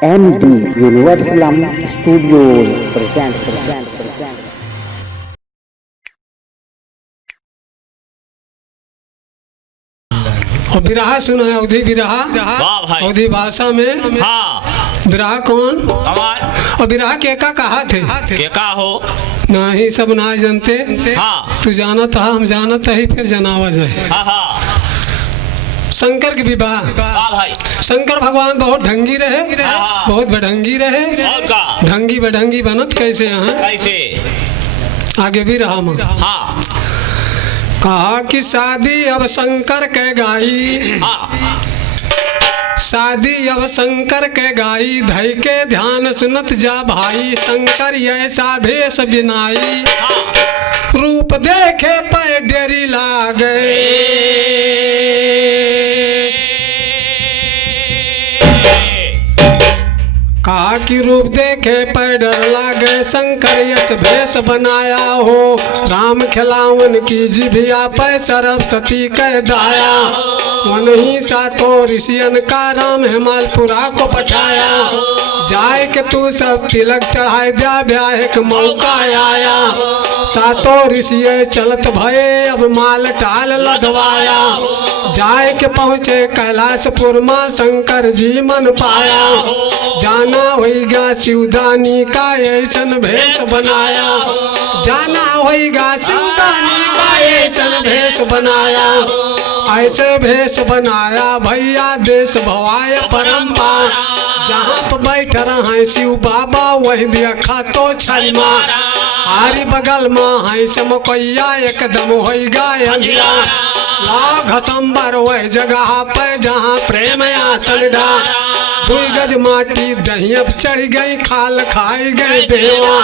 MD Universal Studios present. और बिरहा सुना है अवधी बिरहा। वाह भाई। अवधी भाषा में हाँ बिरहा कौन कमाल और बिरहा के का कहा थे के का हो। ना ही सब ना जानते हाँ तू जाना था हम जानत है फिर जनावा जाए। हाँ हाँ शंकर के विवाह। वाह भाई। शंकर भगवान बहुत ढंगी रहे, हाँ। बहुत बढंगी रहे। और का ढंगी बढंगी बनत कैसे यहाँ कैसे। आगे भी रहा माँ। हाँ कहा कि शादी अब शंकर के गाई, हाँ शादी अब शंकर के गाई, धई के ध्यान सुनत जा भाई, शंकर ऐसा भेष बिनाई, हाँ रूप देखे पे डेरी लागे, कहा कि रूप देखे पर डर लागे, शंकर यश भेष बनाया हो, राम खिलावन की जिभिया पे सरस्वती कह दाया, वही सातों ऋषियन का राम हिमालपुरा को पठाया, जाए के तू सब तिलक चढ़ाए दिया, ब्याह के मौका आया, सातों ऋषि चलत भये अब माल टाल लदवाया, जाए के पहुँचे कैलाशपुर माँ शंकर जी मन पाया, जाना होइगा शिवदानी का ऐसन भेष बनाया, जाना होइगा शिवदानी का ऐसन भेष बनाया, ऐसे भेष बनाया भैया देश भवाय परम्पा, जहाँ पर बैठ रहे शिव बाबा वही दिया खातो छलमा, आरी बगल में है समकैया एकदम होइगा अंधिया, लाख घसंबर वही जगह पे जहाँ प्रेम आसन डा, 2 गज माटी दहिया चढ़ गई खाल खाई गए देवा,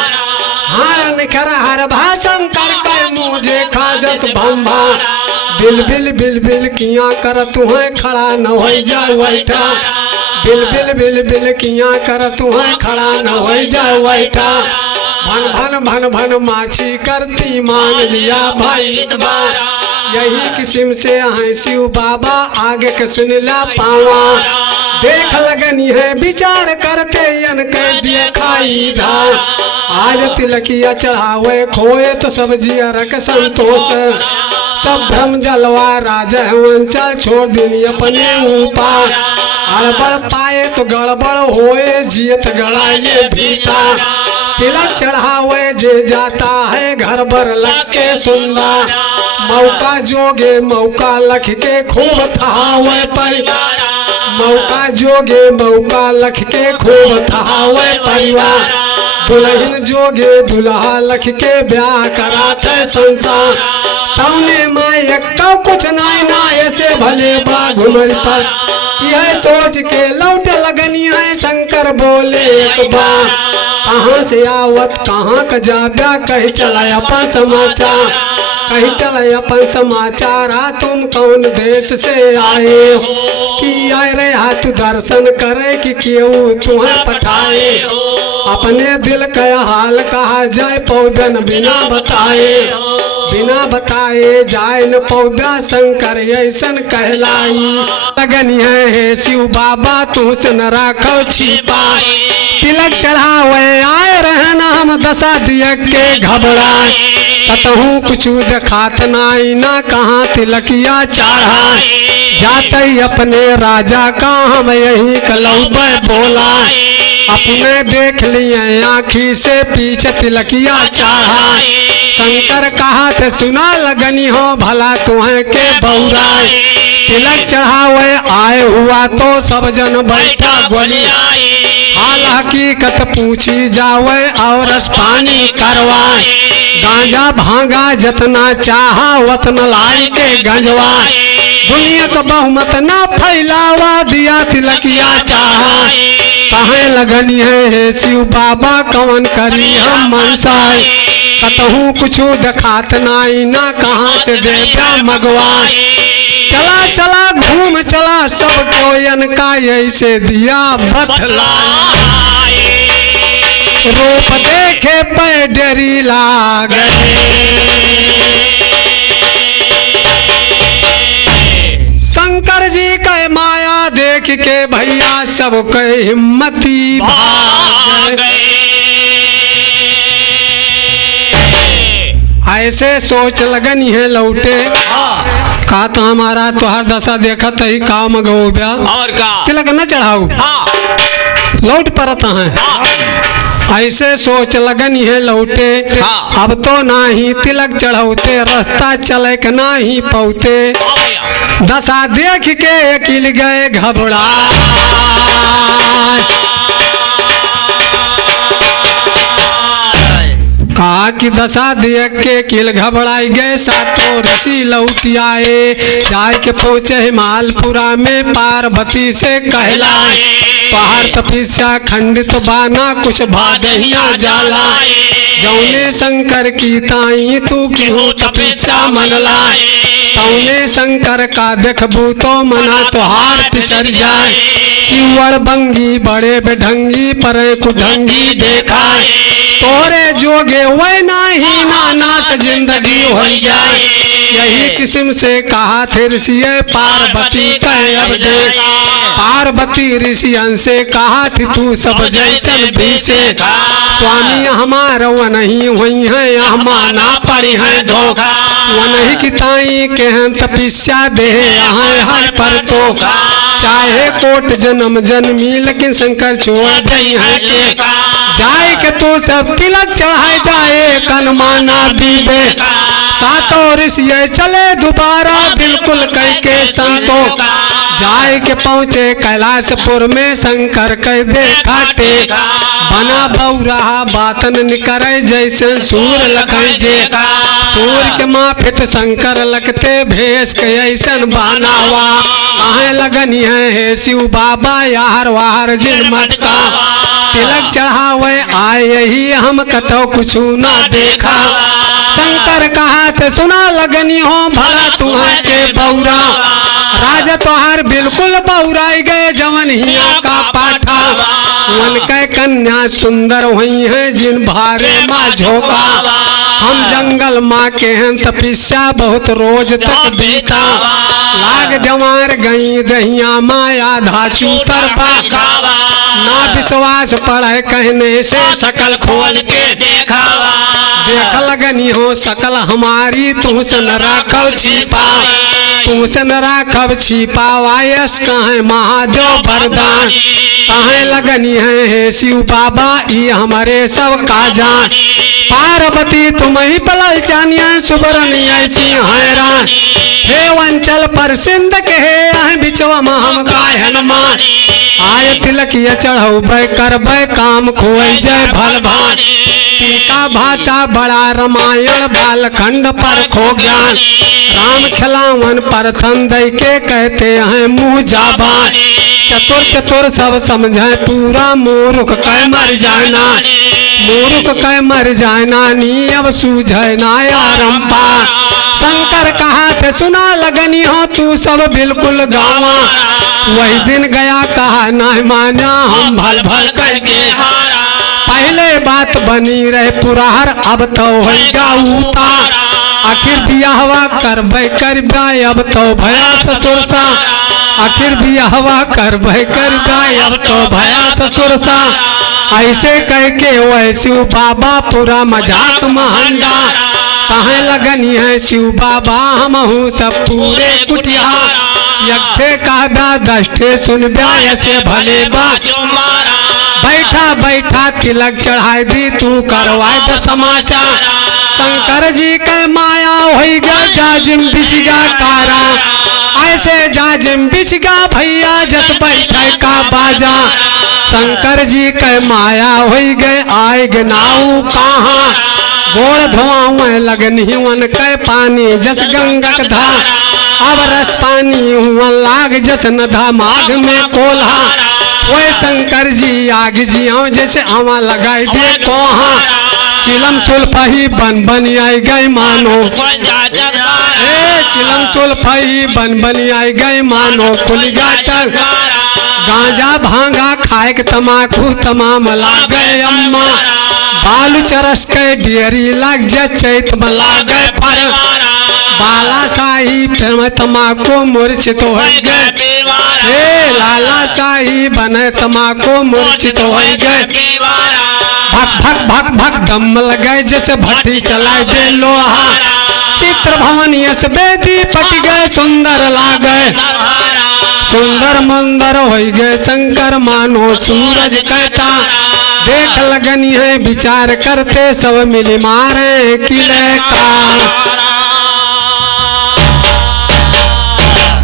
हाँ निखरा हर भाषण कर कर मुझे खाजस भम्भा, बिल बिल बिल बिल किया कर तुम्हें खड़ा न हो जा बैठा, बिल बिल बिल बिल किया कर तुम्हें खड़ा न हो जा बैठा, भन भन भन भन माछी करती मान लिया भाई इतबा, यही किस्म से हैं शिव बाबा आगे के सुनला पावा, देख लगनी है विचार करते यन के दिए खाई धा, आज तिलकिया चढ़ावे खोए तो सब जिया रख संतोष, सब भ्रम जलवा राजा वंचल छोड़ दिन अपने ऊपर, अड़बड़ पाए तो गड़बड़ होए जियत गड़ाइए भीता, तिलक चढ़ावे जे जाता है घर बर लग के सुंदर, मौका जोगे मौका लख के खूब थावे परिवार, मौका जोगे मौका लख के खूब थावे परिवार, दुल्हन जोगे दुल्हा लख के ब्याह कराते संसार, तौने मायक तो कुछ नाय नाय से भले बा घुमर पर, यह सोच के लौट लगनी है शंकर बोले एक बार, कहाँ से आवत कहाँ का जाब्या कहीं चला अपन समाचार, कहीं चला अपन समाचार, तुम कौन देश से आए हो, कि आए रे हाथ दर्शन करे कि क्यों तुम्हें पठाए, अपने दिल का हाल कहा जाए पौधन बिना बताए, बिना बताए जाए न पौधा शंकर ऐसन कहलाई, लगनी है शिव बाबा तू से न राखो छिपाए, तिलक चढ़ावे आए रहना हम दशा दिया के घबराए, कतहूँ कुछ देखात नाई ना कहाँ तिलकिया चढ़ा, जाते अपने राजा का हम यही कलौब बोला, अपने देख लिए आँखी से पीछे तिलकिया चढ़ा, शंकर कहा थे सुना लगनी हो भला तुम्हें के बौराए, तिलक चढ़ावे आए हुआ तो सब जन बैठा गोली, हाल हकीकत पूछी जावे और पानी करवाए, गांजा भांगा जतना चाहा वतना लाई के गंजवाए, दुनिया का बहुमत ना फैलावा दिया तिलकिया चाहा, कहे लगनी है शिव बाबा कौन करी हम मनसाए, कतहूँ कुछ देखात नाई ना कहाँ से देता मगवाए, चला चला घूम चला सब कोयन का ऐसे दिया बतलाए, रूप देखे पे डेरी लागे, शंकर जी का माया देख के भैया सब के हिम्मती भाग गए। ऐसे सोच लगन है लौटे का तो हमारा तुहार दशा देखत ही काम गो ब्या और का तिलक न चढ़ाऊ लौट परत हैं। ऐसे सोच लगन है लौटे अब तो ना ही तिलक चढ़ौते रास्ता चले के ना ही पौते। दशा देख के अकिल गए घबरा कहा कि दशा देख के किल घबराई गए। सातों ऋषि लौट आए जाय के पहुँचे हिमालपुरा में पार्वती से कहलाए। पहाड़ तपस्या खंडित बाना कुछ भादहिया जाला जौने शंकर की ताई तू क्यों तपस्या मन लाए। तौने शंकर का देखबू तो मना तुहार पिछड़ जाए। शिवड़ बंगी बड़े बेढंगी पर कुढंगी देखाए तोरे जोगे वह नाही नानास जिंदगी हो जाए। यही किस्म से कहा थे ऋषि पार्वती कहे अब देख। पार्वती ऋषियन से कहा थी तू सब जैसन भी से स्वामी हमारा वो नहीं हुई है हमारा पड़ी है धोखा। वो नहीं कि ताई के हैं तपस्या दे हर पर तो चाहे कोट जन्म जन्मी लेकिन शंकर छोड़ दई है के जाए के तू सब तिलक चढ़ाए जाए कन माना बीबे। सातों ऋषि चले दोबारा बिल्कुल कह के संतो जाए के पहुँचे कैलाशपुर में शंकर कह देखा टेक बना बौरा बातन निकरे जैसे सूर लखई जे। सूर के माफित शंकर लगते भेष के ऐसन बनावा कहे लगनी है शिव बाबा यार वार जिन मटका। तिलक चढ़ावे आए ही हम कतो कुछ ना देखा। शंकर कहा थे सुना लगनी हो भला तुम्हें के बौरा राजा तोहार बिल्कुल बौराई गए जवन हिया का पाठा। वन के कन्या सुंदर हुई है जिन भारे माँ झोंका। हम जंगल माँ के हैं तपस्या बहुत रोज तक बीता। लाग जवार गई दहिया माया धाचू तरफा ना विश्वास पड़े कहने से सकल खोल के देखावा। देख लगनी हो सकल हमारी तुमसे न राखव छिपा तुमसे न राखव छिपा वायस कहे महादेव वरदान कहे लगनी है शिव बाबा ये हमारे सब का जान। पार्वती तुम ही पलल चानिया सुबरन ऐसी हैरान हे वंचल पर सिंध के है बिचवा में हम गायन मान। आय तिलक ये चढ़ौबे करबे काम खोई जय भल भान। टीका भाषा बड़ा रामायण बालखंड पर खो ज्ञान। राम खिलावन पर थन दे के कहते हैं मुँह जाबान। चतुर चतुर सब समझे पूरा मूर्ख कह मर जाना मूर्ख कह मर जाना नी अब सूझे ना आरंपा। शंकर कहा थे सुना लगनी हो तू सब बिल्कुल गावा। वही दिन गया कहा ना माना हम भल भल करके पहले बात बनी रहे पुरार अब तो होगा उतार। आखिर बियाहवा करबे करबा अब तो भया ससुर सा। आखिर बियाहवा करबे करबा अब तो भया ससुर सा। ऐसे कह के वह शिव बाबा पूरा मजाक महंगा कहे लगनी है शिव बाबा हम हूँ सब पूरे कुटिया। यज्ञे का दस्ते सुन ऐसे भले बा बैठा बैठा तिलक चढ़ाई दी तू करवाए द समाचार। शंकर जी के माया हो गया जाजिम बिछगा कारा ऐसे जाजिम बिछगा भैया जस बैठे का बाजा। शंकर जी के माया हो गए आए गनाऊ कहाँ गोड़ धुआं लगनी वन के पानी जस गंगक धा। अब रस पानी हुआ लाग जस नधा माघ में कोल्हा। वो शंकर जी आग जिया जैसे आवा लगाई दे कोहा। चिलम सुल्फही बन बन आई गई मानो चिलम सुल्फही बन बन आई गई मानो खुलिगा तक। गांजा भांगा खाए के तमाकू तमाम लाग गए अम्मा। बालू चरस के डेरी लग जा चैत में लाग गए पर बाला शाही फिर तमाकू मूर्छित हो गए। हे लाला शाही बने तमाको मूर्छित हो गए, भक भक भक भक दम लगे जैसे भट्टी चलाए दे लोहा, चित्र भवन यस बेदी पट गए सुंदर लागे, सुंदर मंदर हो गए शंकर मानो सूरज कहता, देख लगनी है विचार करते सब मिली मारे किले का,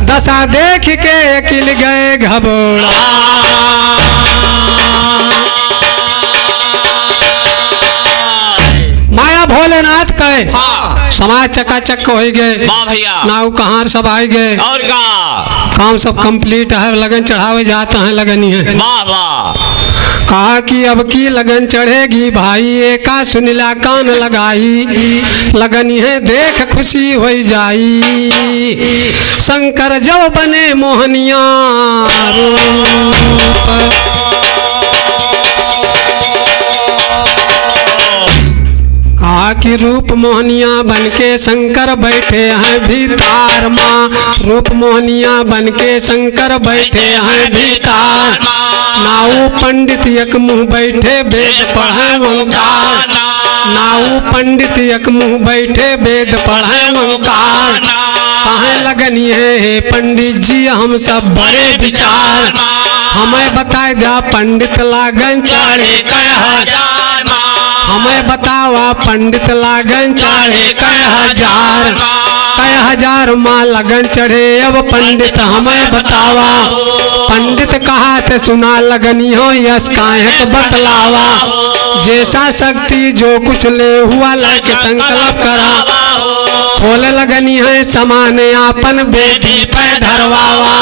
दशा देख के किल गए घबरा, माया भोलेनाथ कहे समाज चकाचक हो गए, वाह भैया नाव कहाँ सब आए गए, और का काम सब कंप्लीट है, लगन चढ़ावे जाते हैं लगनी है, वाह वाह कहा कि अब की लगन चढ़ेगी भाई, एका सुनिला कान लगाई, लगनी है देख खुशी हो जाई, शंकर जब बने मोहनिया रूप, कहा कि रूप मोहनिया बनके शंकर बैठे हैं भीतर माँ, रूप मोहनिया बनके शंकर बैठे हैं भीतर, नाऊ पंडित एक मुँह बैठे वेद पढ़े ओंकार, नाऊ पंडित एक मुँह बैठे वेद पढ़े ओंकार, कहे लगनी है हे पंडित जी हम सब बड़े विचार, हमें बताए दिया पंडित लागन चारे कह, हमें बतावा पंडित लागन चढ़े कई हजार माँ लगन चढ़े, अब पंडित हमें बतावा, पंडित कहा थे सुना लगनी हो यश काहे बतलावा, जैसा शक्ति जो कुछ ले हुआ लेके संकल्प करा, खोले लगनी है समान आपन बेदी पे धरवावा,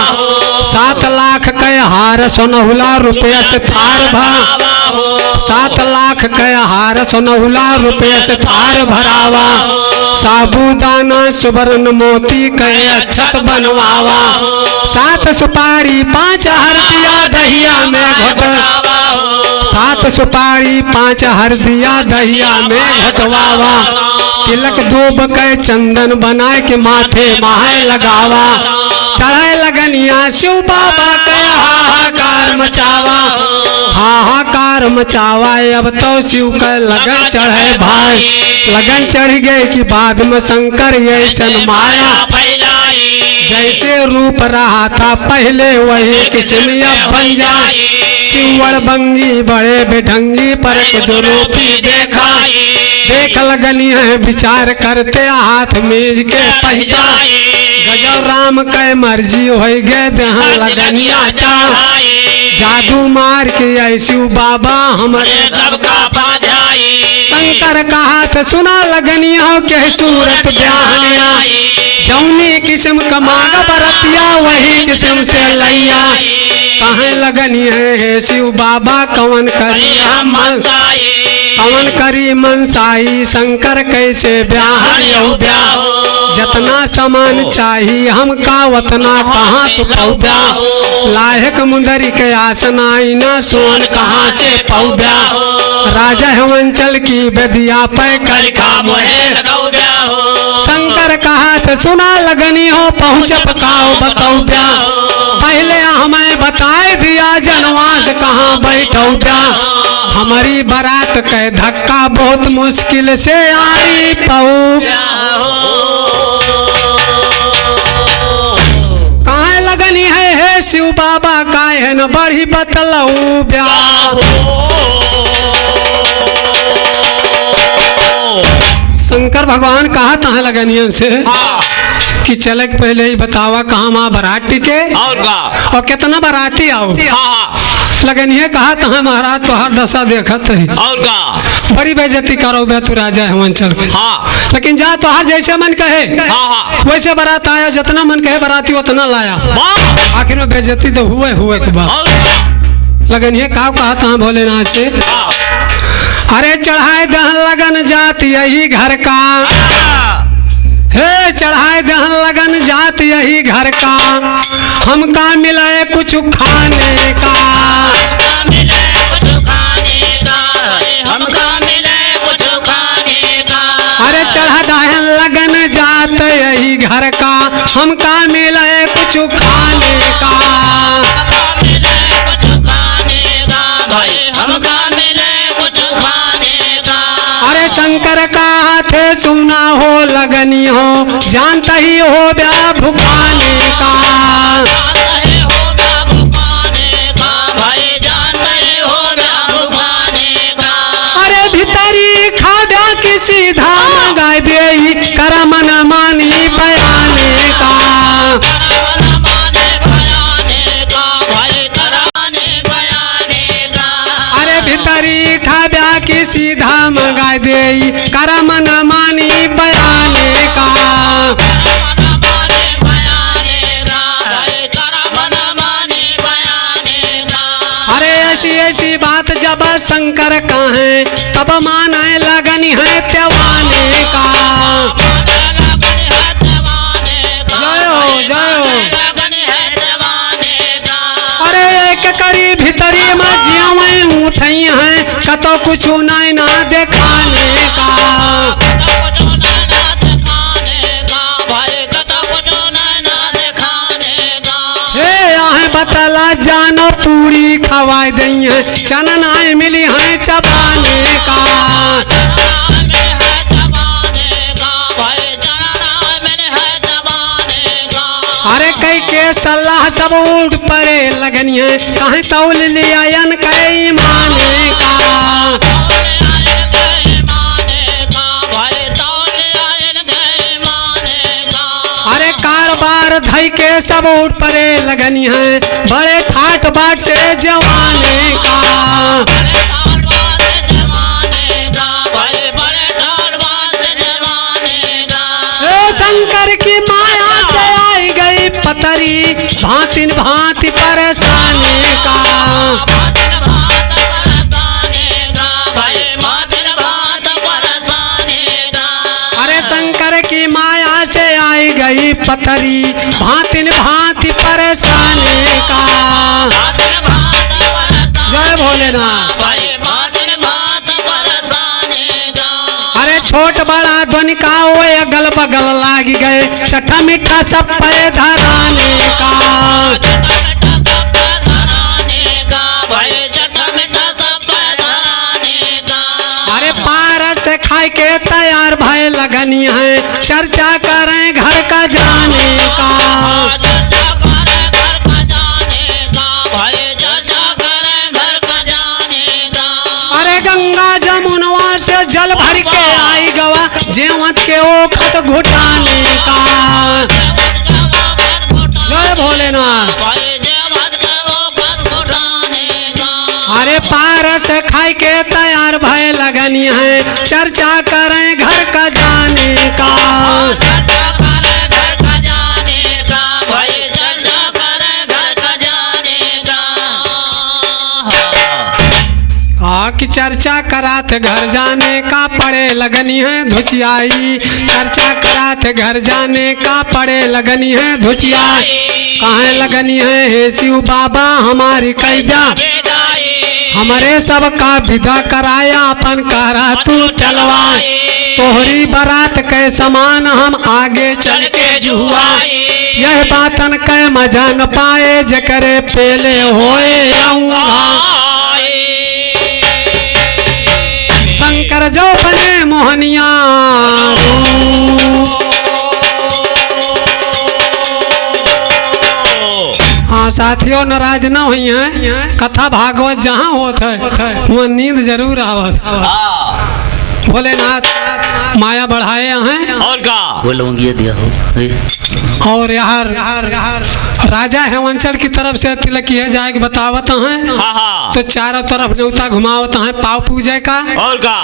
7 लाख के हार सोनहुला रुपया से थार भा, 7 लाख के हार सोनहुला रुपये से थार भरावा, साबूदाना सुवर्ण मोती के अक्षत बनवावा, 7 सुपारी 5 हरदिया दहिया में घट, 7 सुपारी 5 हरदिया दहिया में घटवावा, तिलक दूब के चंदन बनाए के माथे माहे लगावा, चढ़ाए लगनिया शिव बाबा के हाहाकार मचावा, हाहाकार मचावा, अब तो शिव का लगन चढ़े भाई, लगन चढ़ गए कि बाद में शंकर ऐसन माया फैलाई, जैसे रूप रहा था पहले वही किस्म अब बन जाए, शिवड़ बंगी बड़े बेढंगी पर जो रूपी देखा, देख लगनी है विचार करते हाथ मेज के पहिया, गजब राम के मर्जी हो गए देहा लगनिया चाह, जादू मार के ऐसी बाबा हमारे सबका बाजाई, शंकर कहा था सुना लगनी हो के सूरत ध्यानिया, जौनी किस्म का मांग बरतिया वही किस्म से लैया, कहे लगनी है शिव बाबा कवन करिया मनसाई, कवन करी मनसाई, शंकर कैसे ब्याह ब्याह, जतना सामान चाहिए हमका वतना कहाँ तो पौधा, लायक मुंदरी के आसन आई ना सोन कहाँ से पौधा, राजा हिमांचल की बेदिया पे कर शंकर कहा थे सुना लगनी हो पहुँच पकाओ बताओ पहले हमें बताए दिया जनवास कहाँ बैठो हमारी बारात के धक्का बहुत मुश्किल से आई पाऊ, कहाँ लगनी है शिव बाबा का है न बड़ी बतलाऊ ब्याह। शंकर भगवान कहा कहाँ लगनियन से कि चले पहले ही बतावा कहाँ माँ बाराती के और कितना बाराती आओ। लगनिए कहा कहाँ महाराज तो हर दशा देखत है और का बड़ी बेइज्जती करो बे तू राजा हिमांचल के। लेकिन जा तो हर जैसे मन कहे वैसे बारात आया, जितना मन कहे बाराती उतना लाया, आखिर में बेइज्जती तो हुए के बाद। लगनिए कहा कहाँ भोलेनाथ से अरे चढ़ाए दहन लगन जात यही घर का, हे चढ़ाए दहन लगन जात यही घर का, हमका मिले कुछ खाने का, अरे चढ़ा दहन लगन जात यही घर का, हमका मिले कुछ खाने का। सुना हो लगनी हो जानता ही हो ब्या भुखाने का। अरे भीतरी खादा की सीधा मंगाई दे करम न मानी बयाने का। अरे भीतरी खादा की सीधा मंगाई दे करम न मानी बयाने का। अरे ऐसी ऐसी बात जब शंकर कहें तब माने लगनी है त्यवाने का। जय हो जय हो। अरे एक करी भीतरी में जियावें उठई हैं कतो कुछ नहीं ना देखाने का। बतला जानो पूरी खवाई दई है चनन आए मिली है चबाने का। अरे कई के सलाह सब उठ परे लगनी है कहीं तौल लिया कई माने का। अरे कारबार धई के सब उठ परे लगनी है बड़े ठाट बाट से जवाने का। शंकर की माया से आई गई पतरी भांति भांति परेशानी का। अरे शंकर की माया से आई गई पतरी भांति भांति परेशानी का। जय भोलेनाथ। अरे छोट बड़ा ध्वनि का वो अगल बगल लागी गए चट्टा मीठा सब पे धराने का। अरे पारस से खाए के तैयार भय लगनी है चर्चा करें घर का जाने का। अरे गंगा जमुनवा से जल भर के आई गवा जेवत के ओ खत घुटाने का। जय भोलेनाथ। अरे पारस खाई के तैयार भय लगनी है चर्चा करें घर का जाने का। की चर्चा करात घर जाने का पड़े लगनी है धुचियाई। चर्चा करात घर जाने का पड़े लगनी है धुचियाई। कहाँ लगनी है हे शिव बाबा हमारी कैदा हमारे सब का विदा कराया अपन करा तू चलवाए। तोहरी बारात के समान हम आगे चल के जुआ यह बातन के मजा न पाए जकरे पेले होए आऊंगा। शंकर जो बने मोहनिया हाँ साथियों नाराज न हुई है कथा भागवत जहाँ होता है वहाँ नींद जरूर आवत। भोलेनाथ माया बढ़ाए हैं और का बोलोंगी दिया हो और यार राजा हेमंचल की तरफ से तिलक किया जाए कि बतावत हैं। हाँ। तो चारों तरफ न्योता घुमावत हैं पाव पूजे का और का।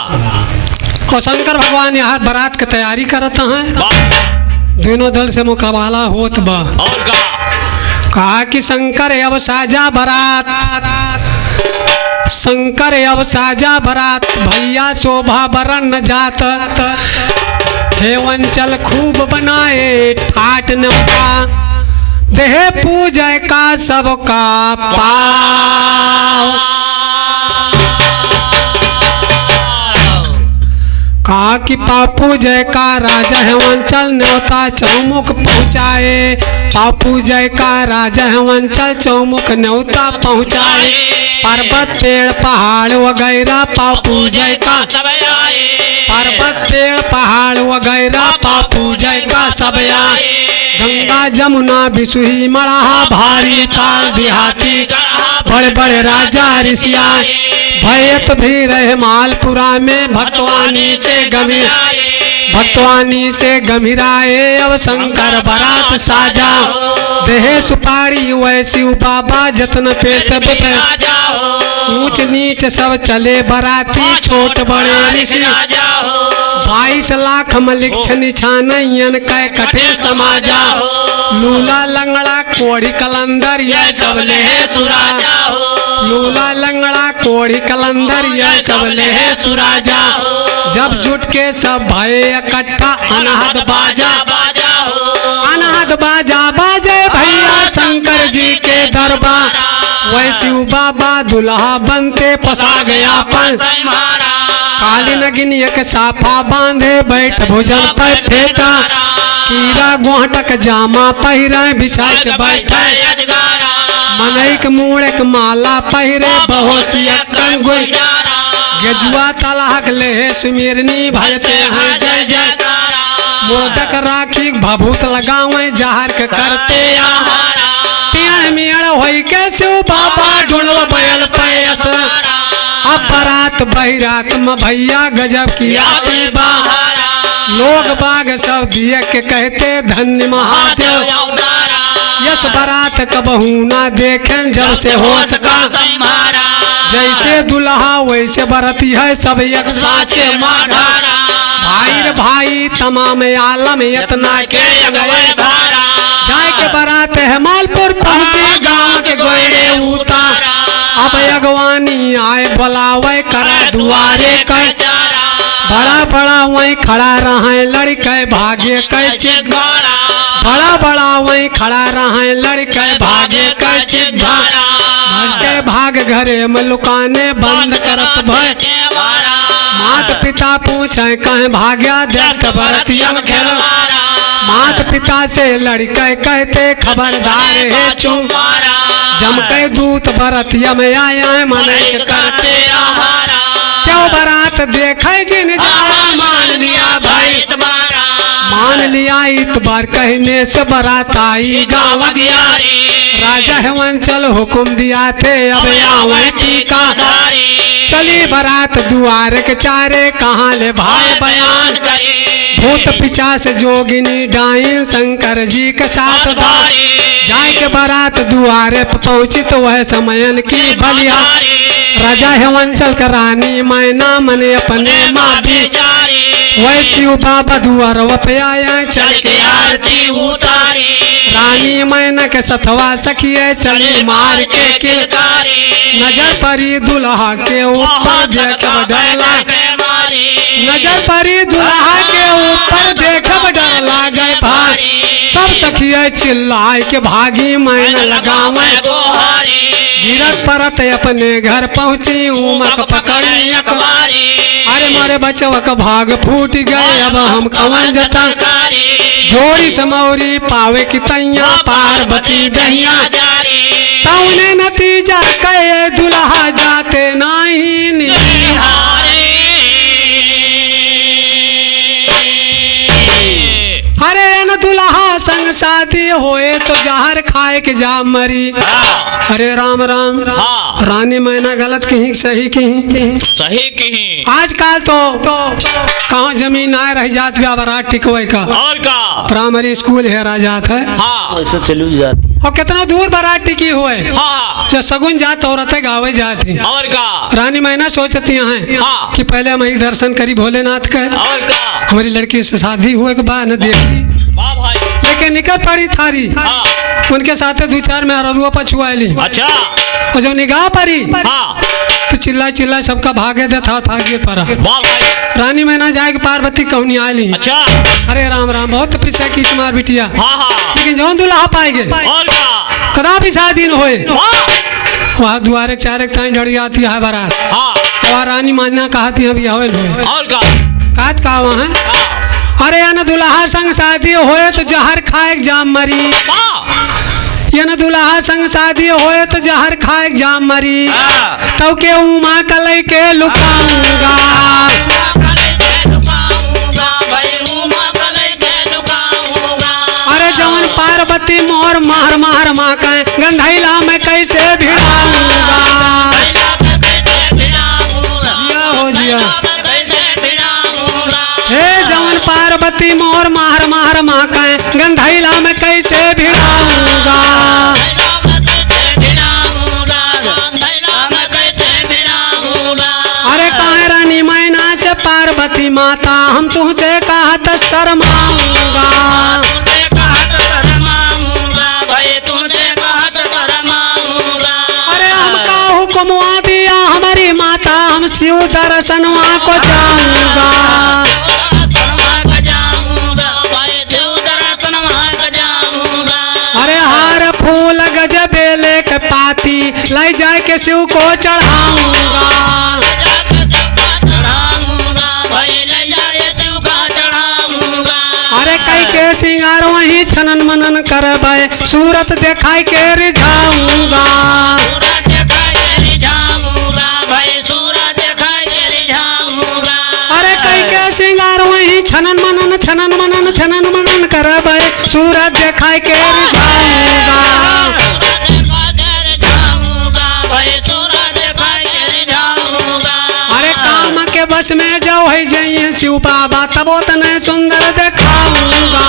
और शंकर भगवान यहाँ बारात की तैयारी करत हैं दोनों दल से मुकाबला होत बा। और का कहा कि शंकर अब साजा बारात शंकर अब साजा बारात भैया शोभा बरन जात हेवंचल खूब बनाए ठाट नौका देह पूजय का सबका पाव। कहा कि पापू जय का राजा हेमंचल न्योता चौमुख पहुँचाए। पापू जय का राजा हेमंचल चौमुख न्योता पहुँचाए। पर्वत पेड़ पहाड़ वगैरह पापू जय का पर्वत पेड़ पहाड़ वगैरह पापू जय का सब आए। गंगा जमुना बिसुही मड़ाहा भारी ताल देहाती बड़े बड़े राजा ऋषि आए। भयत भी रहे मालपुरा में भक्तवानी से गंभीराए। अब शंकर बारात साजा देहे सुपारी वैसी बाबा जतन पेट ऊंच नीच सब चले बराती छोट बड़े ऋषि। 22 लाख मलिक छानयन कै कठे समाजा। लूला लंगड़ा कोढ़ी कलंदर यह सब ले सुराजा। लूला लंगड़ा कोढ़ी कलंदर यह सब ले सुराजा। जब जुट के सब भय इकट्ठा अनहद बाजा बाजे भैया शंकर जी के दरबार। वैसी बाबा दुल्हा बनते पसा गया पर काली नगिनिया के साफा बांधे बैठ भोजन पर फेंका। कीरा गोहटक जामा पहिरे बिछा के बैठे। मनैक मूड़क माला पहिरे बहोसियक्कन गोई। गजुआ तलाक ले सुमिरनी भजते हैं जय जय। मोदक राखी भभूत लगावे जहर के करते टेढ़ मेढ़ होई के शिव बाबा ढूंढव बैल पैस। अब बारात बहिरात में भैया गजब की आती बाहर। लोग बाग सब दिए के कहते धन्य महादेव। यस बारात कबहू ना देखें जब से हो सका। जैसे दुल्हा वैसे बरती है सब एक साचे मारा। भाई रे भाई तमाम आलम इतना के जाए के बारात है मालपुर पहुँचे गाँव के गोयरे उतार। अब अगवानी आए बुलावे करे दुआरे कर। बड़ा बड़ा वहीं खड़ा रहे लड़के भागे कैचे। बड़ा बड़ा वहीं खड़ा रहे लड़के भागे कैचे। के भाग घरे में लुकाने बंद करत भय। मात पिता पूछे कहे भाग्या देख बरतियन खेल। मात पिता से लड़के कहते खबरदार है चुम। जम के दूत बरतिया में आया है मन करते क्यों बारात देखे जिन मान लिया भाई। मान लिया इतबार कहने से बारात आई गाँव गया। राजा हेमंचल हुक्म दिया थे अब आवे टीका। चली बारात दुआर के चारे कहाँ ले भाई बयान। भूत पिचास जोगिनी डाइन शंकर जी के साथ जाए के बारात दुआरे पहुंची तो वह समयन की बलिया। राजा हेमंचल का रानी मैना मने अपने माँ भी। वैसी बाबा दुआर पे आया चल के आरती उतारी। रानी मैना के सथवा सखिए चली मार के किलकारी। नजर परी दुल्हा के ऊपर देख डर लागे। नजर परी दुल्हा के ऊपर देख डर लागे भाई। सब सखिए चिल्लाए के भागी मैना लगावे। गिरत परत अपने घर पहुंची उमक पकड़ी अखबारी। अरे मारे बचवा का भाग फूट गए अब हम कवन जता। जोड़ी समौरी पावे की तैया पार्वती दहिया। तौने नतीजा कहे दुल्हा जाते नहीं निहारे। अरे न दुल्हा संग शादी होए तो जहर खाए के जा मरी। अरे राम राम रानी मैना गलत कहीं सही कहीं सही कहीं। आजकल तो कहाँ जमीन आए रह जात बारात टिकवे का। और का प्राइमरी स्कूल है राजात है। हाँ ऐसा चलू जाती। और कितना दूर बारात टिकी हुए। हाँ जब सगुन जात औरतें गावे जाती। और का रानी मैना सोचती हैं हाँ। कि पहले हम ही दर्शन करी भोलेनाथ का। और का हमारी लड़की से शादी हुए के बाद न देखी। वाह भाई। लेकिन निकल पड़ी थारी। हाँ उनके साथ 2-4 में अरुआ पछुआली। अच्छा। और जब निगाह पड़ी हाँ तो चिल्ला सबका भागे दे था भागे पड़ा। वाह भाई। रानी मैना जाए के पार्वती कहनी आली। अच्छा। अरे राम राम बहुत तपस्या की तुम्हार बिटिया। हाँ हाँ। लेकिन जो दुल्हा पाएगे और का कदा भी शादी न होए। वाह। वहाँ दुआरे चारे ताई डरी आती है बारात। हाँ और रानी मान्या कहती है हवे होए। और का कात कहा वहाँ। हाँ। अरे न दुल्हा संग शादी होए तो जहर खाए जाम मरी। वाह। ये न दुल्हा संग शादी होए तो जहर खाए जाम मरी। हाँ। तो के उमा कलई के लुकाऊंगा। पार्वती मोर मार मार माँ कहे गंधैला में कैसे भिड़ाऊंगा। जिया हो जिया हे जवन पार्वती मोर मार मार माँ कहे गंधैला में कैसे भिड़ाऊंगा। अरे काहे रानी मैना से पार्वती माता हम तुझसे कहत शर्माऊंगा। अरे हमका हुक्मवा दिया हमारी माता हम शिव दर्शनवा को जाऊंगा। अरे हार फूल गज बेले के पाती लाई जाए के शिव को चढ़ाऊंगा। अरे कई के सिंगार वही छनन मनन करबै सूरत देखाई के रिझाऊंगा। अरे कई के सिंगार वही छनन मनन करबै सूरत देखाई के रिझाऊंगा। अरे काम के बस में जाओ है जाइए शिव बाबा तबो तने सुंदर देखाऊंगा।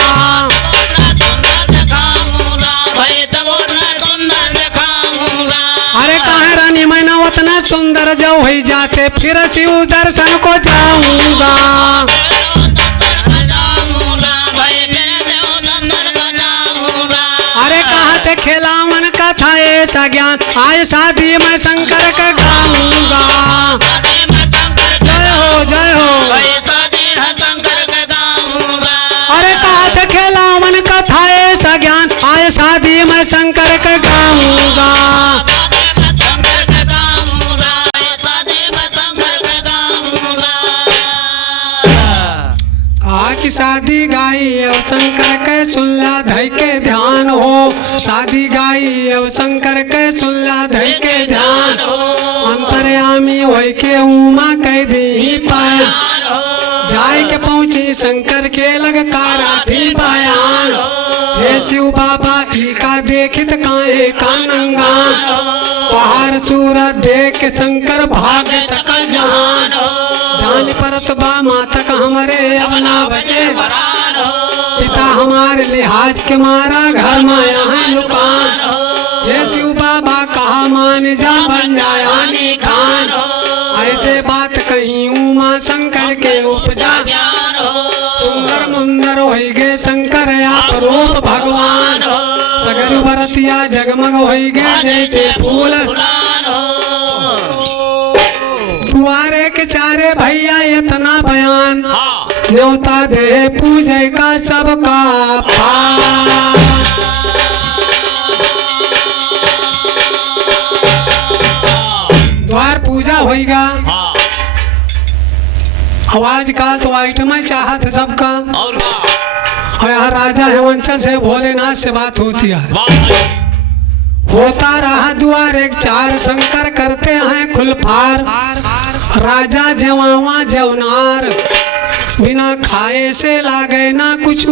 अरे काहे रानी मैना उतना सुंदर जाओ है जाते फिर शिव दर्शन को जाऊंगा। अरे कहते खिलावन कथा ऐसा ज्ञान आज शादी में शंकर का गाऊंगा। जय हो जय हो। अरे कहते खिलावन कथा ऐसा ज्ञान आज शादी में शंकर का गाऊंगा। की शादी गाई अब शंकर के सुनला धई के ध्यान हो। शादी गाई अब शंकर के सुनला धई के ध्यान हो। अंतर्यामी होय के उमा कह दी पाया जाय के पहुँची शंकर के लग कारा थी बयान। हे शिव बाबा का देखित काहे कानंगा पहाड़ सूरत देख के शंकर भाग सकल जहान। जान परत बा मातक हमरे अब ना बचे पिता हमारे लिहाज के मारा घर माया है लुकान। हे शिव बाबा कहा मान जा बन जाया नी खान। ऐसे बात कहीं उमा शंकर के उपजा सुंदर मुंदर होई गे शंकर आप रूप भगवान। सगर बरतिया जगमग होई गे जैसे फूल। दुआरे के चारे भैया इतना बयान न्योता दे पूजे का सबका पार। द्वार पूजा होएगा आवाज काल तो आइटम चाहत सबका। और यहाँ राजा हेमंचल से भोलेनाथ से बात होती है। होता रहा द्वार एक चार शंकर करते हैं खुलफार। राजा जवावा जवनार बिना खाए से लागे ना कुछ।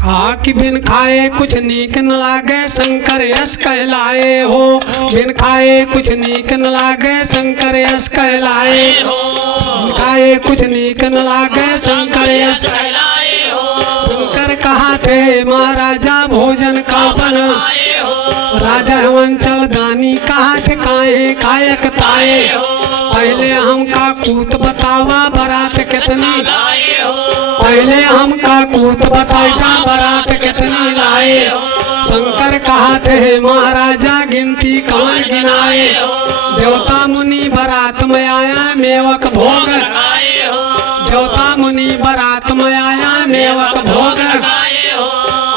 कहा कि बिन खाए कुछ नीक न लागे शंकर यश कहलाए हो। बिन खाए कुछ नीक न लागे शंकर यश कहलाए हो। बिन खाए कुछ नीक न लागे शंकर यश कहलाए हो। शंकर कहा थे महाराजा भोजन का बना। राजा हेमंचल दानी कहा थे काहे कायक ताए। पहले हमका कूत बतावा बारात कितनी पहले हमका कूत बताइगा बारात कितनी लाए। शंकर कहा थे महाराजा गिनती कौन गिनाए। देवता मुनि बारात में आया मेवक भोग। देवता मुनि बारात में आया मेवक भोग।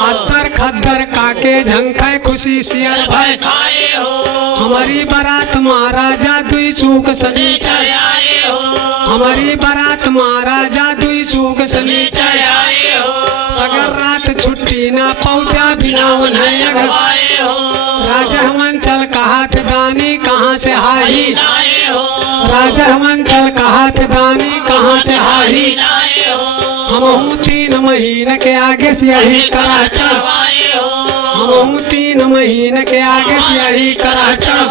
अत्तर खद्दर काके झंखे खुशी सियर भय। हमारी बारात महाराजा दुई सूख सनीचर। हमारी बारात महाराजा दुई सूख सनीचर। सगर रात छुट्टी ना पौधा बिना उन्हें। राजा हेमंचल कहा थे दानी कहाँ से हाई। राजा मंचल कहा थे दानी कहाँ से हाही हम 3 महीने के आगे से यही करा चल हम 3 महीने के आगे से यही करा चल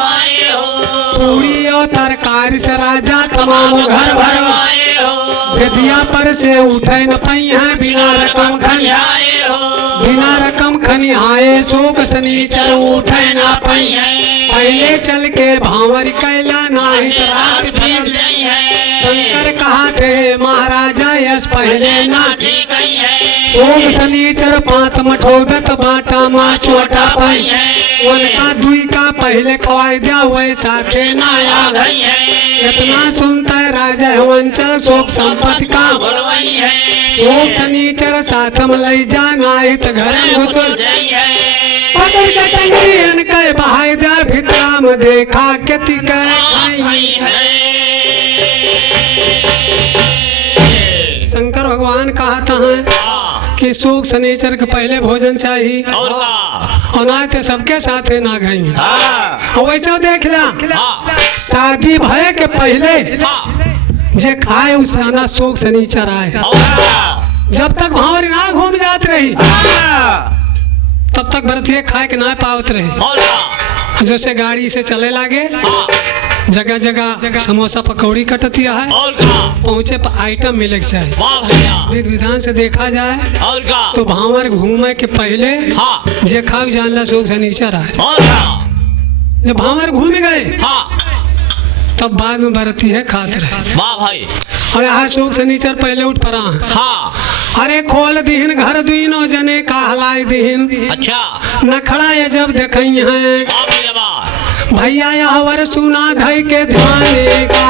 पूरी और तरकारी से राजा तमाम घर भर विद्या पर से उठे न पई है बिना रकम खनी आए शोक शनिचर उठे न पई पहले चल के भांवर कैला नाही रात बीत शंकर कहा थे महाराजा यस पहले ना शोक शनिचर 5 मठोदत बाटा माँ छोटा पाई उनका 2 का पहले खवाई दिया वैसा थे नाया इतना सुनता है राजा वंचल शोक संपत्ति का शोक शनिचर साथम लई जाना इत घर घुसल पकड़ के टंगरी के बहाई दिया भितरा में देखा कति शंकर भगवान कहता है कि शोक शनिचर के पहले भोजन चाहिए और ना तो सबके साथ ना गई और वैसा देख ला शादी भय के पहले जे खाए उसाना शोक शनिचर आए जब तक भावरी ना घूम जात रही तब तक भरतीय खाए के ना पावत रहे जैसे गाड़ी से चले लागे जगह जगह समोसा पकौड़ी कटती है पहुँचे पर आइटम मिले चाहिए विधि विधान से देखा जाए तो भावर घूमे के पहले जे खाओ जानला शोक शनिचर आए जब भावर घूम गए तब बाद में बरती है खाते रहे भाई और यहाँ शोक शनिचर पहले उठ पड़ा अरे खोल दीन घर दुनो जने का हलाई दीन अच्छा नखड़ा ये जब देखई है भैया यहाँ सुना धई के ध्यान का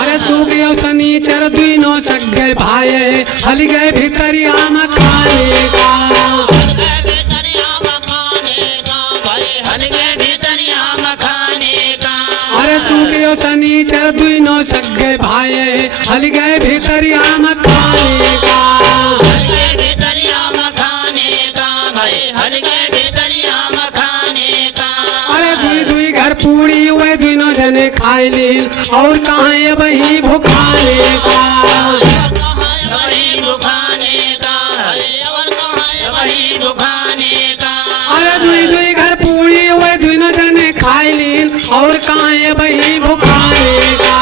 अरे सूख गयो शनिचर दुनो सक गए भाई हल गए भीतरिया में खाने का अरे सूख गयो शनिचर दुनो सक गए भाई हल गए भीतरिया में खाने का घर पूरी हुए दोनों जने खाई ली और कहाँ ये वही भुखाने का अरे दुई घर पूरी हुए दोनों जने खाई ली और कहाँ ये वही भुखाने का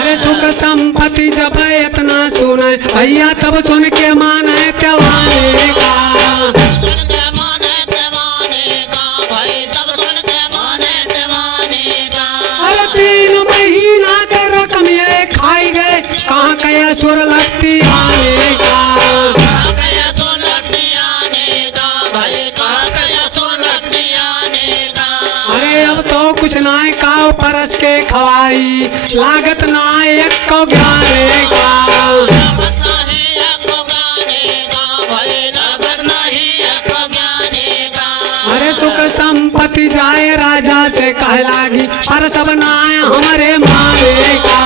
अरे सुख संपत्ति जब इतना सुने भैया तब सुन के माने त्योहारे का अरे 3 महीना के रकम ये खाई गए कहाँ कया सुर लगती आने का अरे अब तो कुछ ना काव परस के खवाई लागत ना एक को ज्ञाने का अरे सुख संपत्ति जाए राजा से कह लागी पर सब नाय हमारे माने का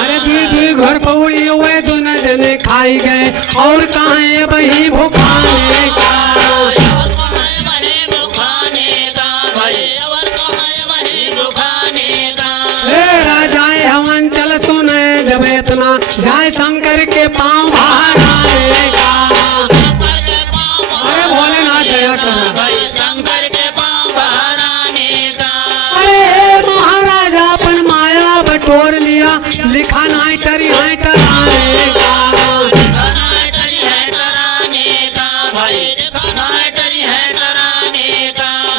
अरे दीदी घर पौड़ी हुए दोनों जने खाई गए और कहाँ ये वही भुखाने का राजाए हवन चल सुने जब इतना जाए शंकर के पाँव भाराने का अरे भोलेनाथ दया करा अरे महाराजा अपन माया बटोर लिया लिखा नाई टरी है टराने का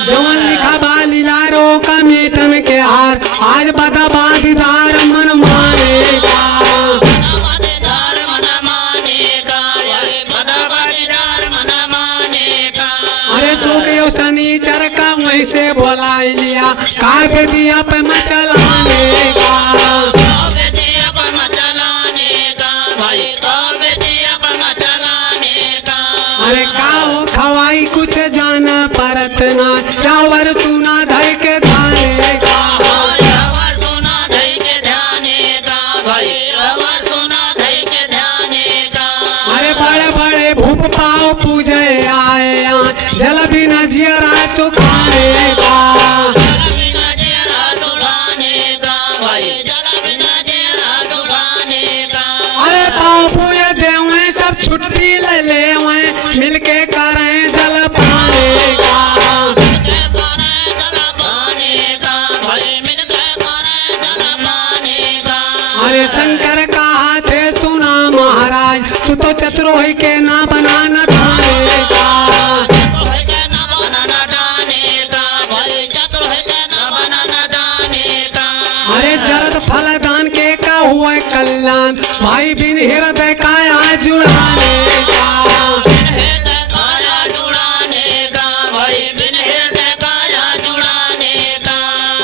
जवन लिखा बालीलारो का मीटन के हार आज बदा बादीदार मन माने का अरे सो गयो शनिचर का वहीं से बोला लिया काव्य दिया पे मचलाने का अरे काओ खवाई कुछ जाना परतना चावर सुना धई के धाने पाँव पूजे आए यहाँ, जल बिना जियरा सुखाने का। अरे पाँव पूजे देवे सब छुट्टी ले लेवे, मिलके करें जल पाने का। अरे शंकर का हाथे सुना महाराज, तू तो चतुरोही के ना बनाना थाने का। अरे जरद फल दान के का हुआ कल्याण, भाई बिन हृदय काया जुड़ाने का।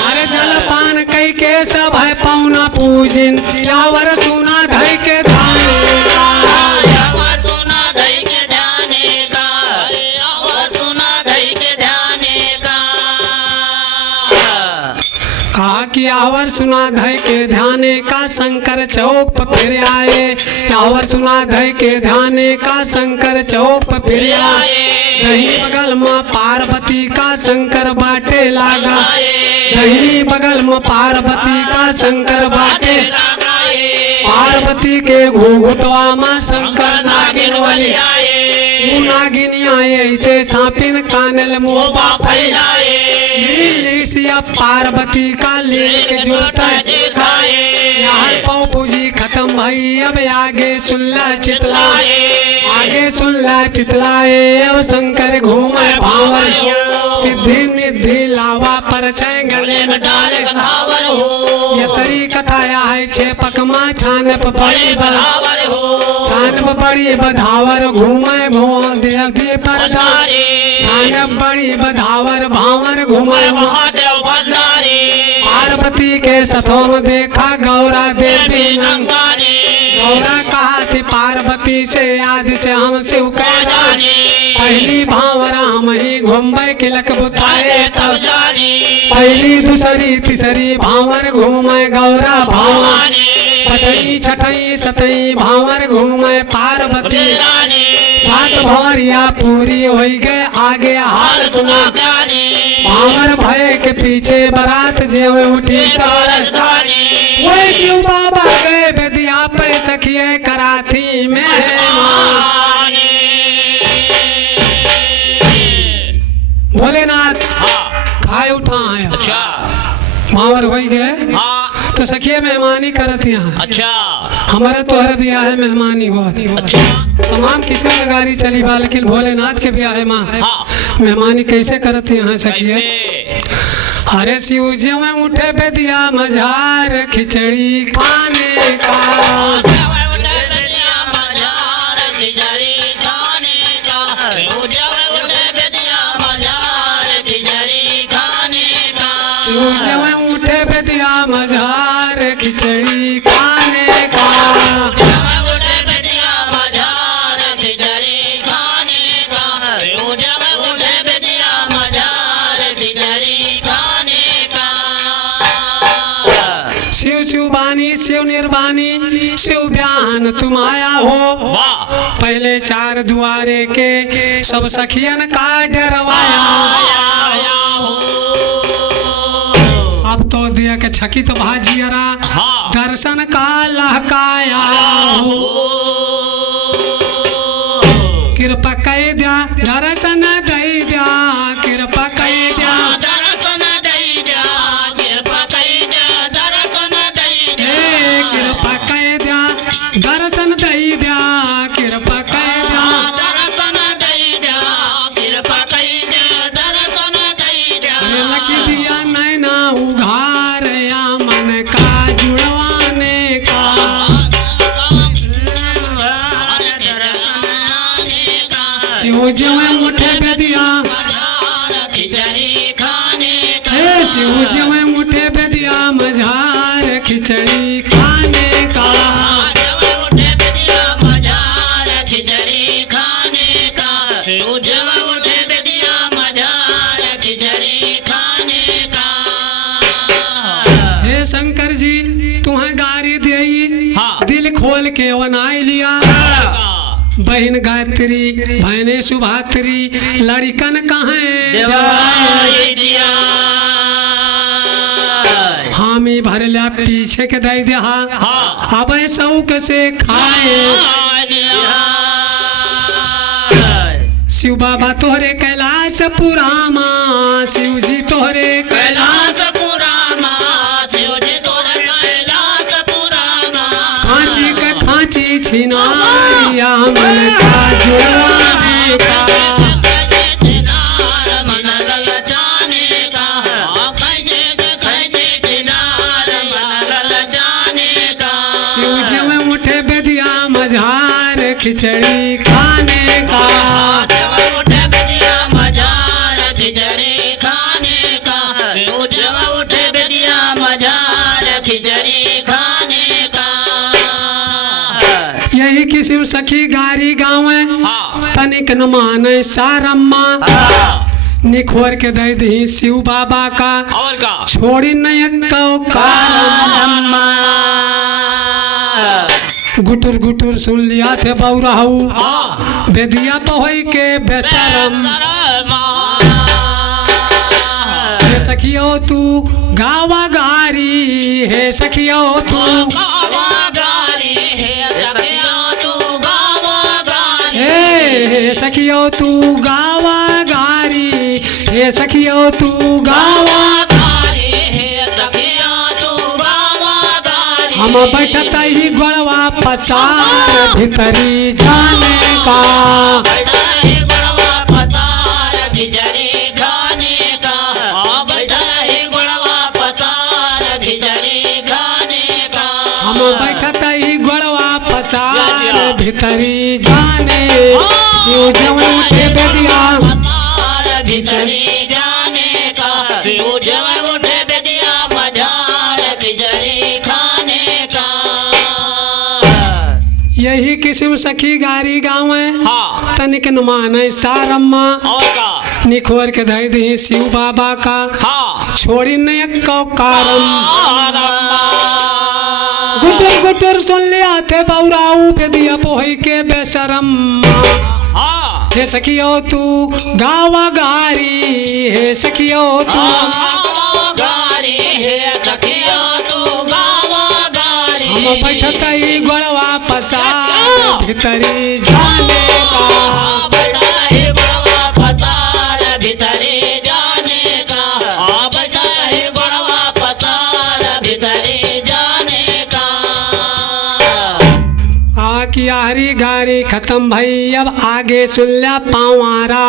अरे जलपान कई के सब है पौना पूजिन, यावर सुना धई के धाने का। कहा कि आवर सुना धय के ध्याने का, शंकर चौक पर फिर आए। आवर सुना धय के ध्याने का, शंकर चौक पर फिर आए। दही बगल में पार्वती का शंकर बाटे लागा, दही बगल में पार्वती का शंकर बाटे। पार्वती के घूघुटवा में शंकर नागिन वाली आए। नागिन आए ऐसे सांपिन कानल मोबा फैलाए। सिया पार्वती का लेके जुड़ता यहाँ पाँव पूजी खत्म भाई, अब आगे सुनला चितलाए। आगे सुनला चितलाए, अब शंकर घूमे भावर। सिद्धि निधि लावा पर गले में डाले घावर हो। ये तरी कथाया है छे पकमा छान पर बड़ी बधावर हो। छान पर बड़ी बधावर घूमे भुवन देव पर छान बड़ी बधावर भावर घूमे महादेव भंडारी। पार्वती के सथों में देखा गौरा देवी नंगारी। गौरा कहा थी पार्वती से आदि से हम शिव कह जानी। पहली भावरा हम ही घूमे किलक बुताए तब जानी। पहली दूसरी तीसरी भावर घूमे गौरा भवानी। पचई छठई सतई भावर घूमे पार्वती रानी। सात भवरिया पूरी हो गए, आगे हाल सुना भावर भय के पीछे बारात जेव उठी राजधानी। वही शिव बाबा गए बेदिया पे सखिए कराथी में। भोलेनाथ खाए उठा आया। अच्छा भावर हो गए तो सखिए मेहमानी करत यहाँ। अच्छा हमारे तोहरे ब्याह है मेहमानी हुआ। अच्छा तमाम किस्म की गाड़ी चली बा, लेकिन भोलेनाथ के ब्याह है माँ मेहमानी कैसे करते यहाँ सखिए। अरे शिव जी में उठे पे दिया मजार खिचड़ी खाने का। शिव जी में उठे पे दिया मजार खिचड़ी खाने का। शिव शिव बानी शिव निर्वाणी शिव ब्यान तुम आया हो। पहले चार दुआरे के सब सखियन का डरवाया। अब तो दिया के छकित भाजियरा दर्शन का लहकाया हो। कृपा कह दिया दर्शन दे दिया, कृपा कह दिया दर्शन दे दिया, कृपा कह दिया दर्शन दे दिया। कृपा कह दिया दर्शन दे दिया, कृपा कह दिया दर्शन दे दिया, कृपा कह दिया दर्शन दे दिया। लख दिया नैना उघार या मन का जुड़वाने का। शिव जी में मुठे पे दिया खिचड़ी खाने का। शिव जी में मुठे पे दिया मझार खिचड़ी खाने का। हे शंकर जी तुम्हें गारी दे दिल खोल के वनाई लिया। बहन गायत्री बहने सुभात्री लड़कन कहें देवाई दिया हामी भरला पीछे के दे दिया अब शौक से खाए शिव बाबा तोहरे कैलाश पुरामा शिव जी तोहरे कैलाश पुरामा शिव जी तोहरे कैलाश पुरामा खांची छिनारिया मन का जुड़वाने का खिचड़ी खाने का उठे बेदिया मजार खिचड़ी खाने का उठे बेदिया मजार खिचड़ी खाने का यही किस्म सखी गारी गाँव तनिक न माने सारम्मा निखोर के दे दी शिव बाबा का और का छोड़ी नहीं गुटुर गुटुर सुन लिया थे बौराहू बेदिया पहोई के बेशरम हे सखियो तू गावा गारी हे सखियो तू गावा गारी हे सखियो तू गावा गारी हे सखियो तू गावा गारी हे सखियो तू गावा गारी हे सखियो तू गावा गारी हम बैठता ही गोड़वा पसार भीतरी जाने का बैठा है गोड़वा पसार खिचड़ी खाने का बैठा है गोड़वा पसार खिचड़ी खाने का हम बैठता ही गोड़वा पसार भीतरी जाने शिव जवन उठे बेदिया पसार खिचड़ी जाने का शिव जवन उठे बेदिया मजार खिचड़ी खाने का यही किस्म सखी गारी गाँव है तनिक न माने सारम्मा और का निखोर के दे दी शिव बाबा का छोड़ी नहीं कारम गुटुर गुटुर सुन लिया थे बौराऊ बेदिया पोही के बेशरम हे सखियो तू गावा गारी हे सखियो तू गारी हे सखियो तू गावा गारी हम बैठता ही गोड़वा पसार भीतरी जाने का बैठा है गोड़वा पसार भीतरी जाने का बैठा है गोड़वा पसार भीतरी जाने का की यारी गारी खत्म भई अब आगे सुनला पावारा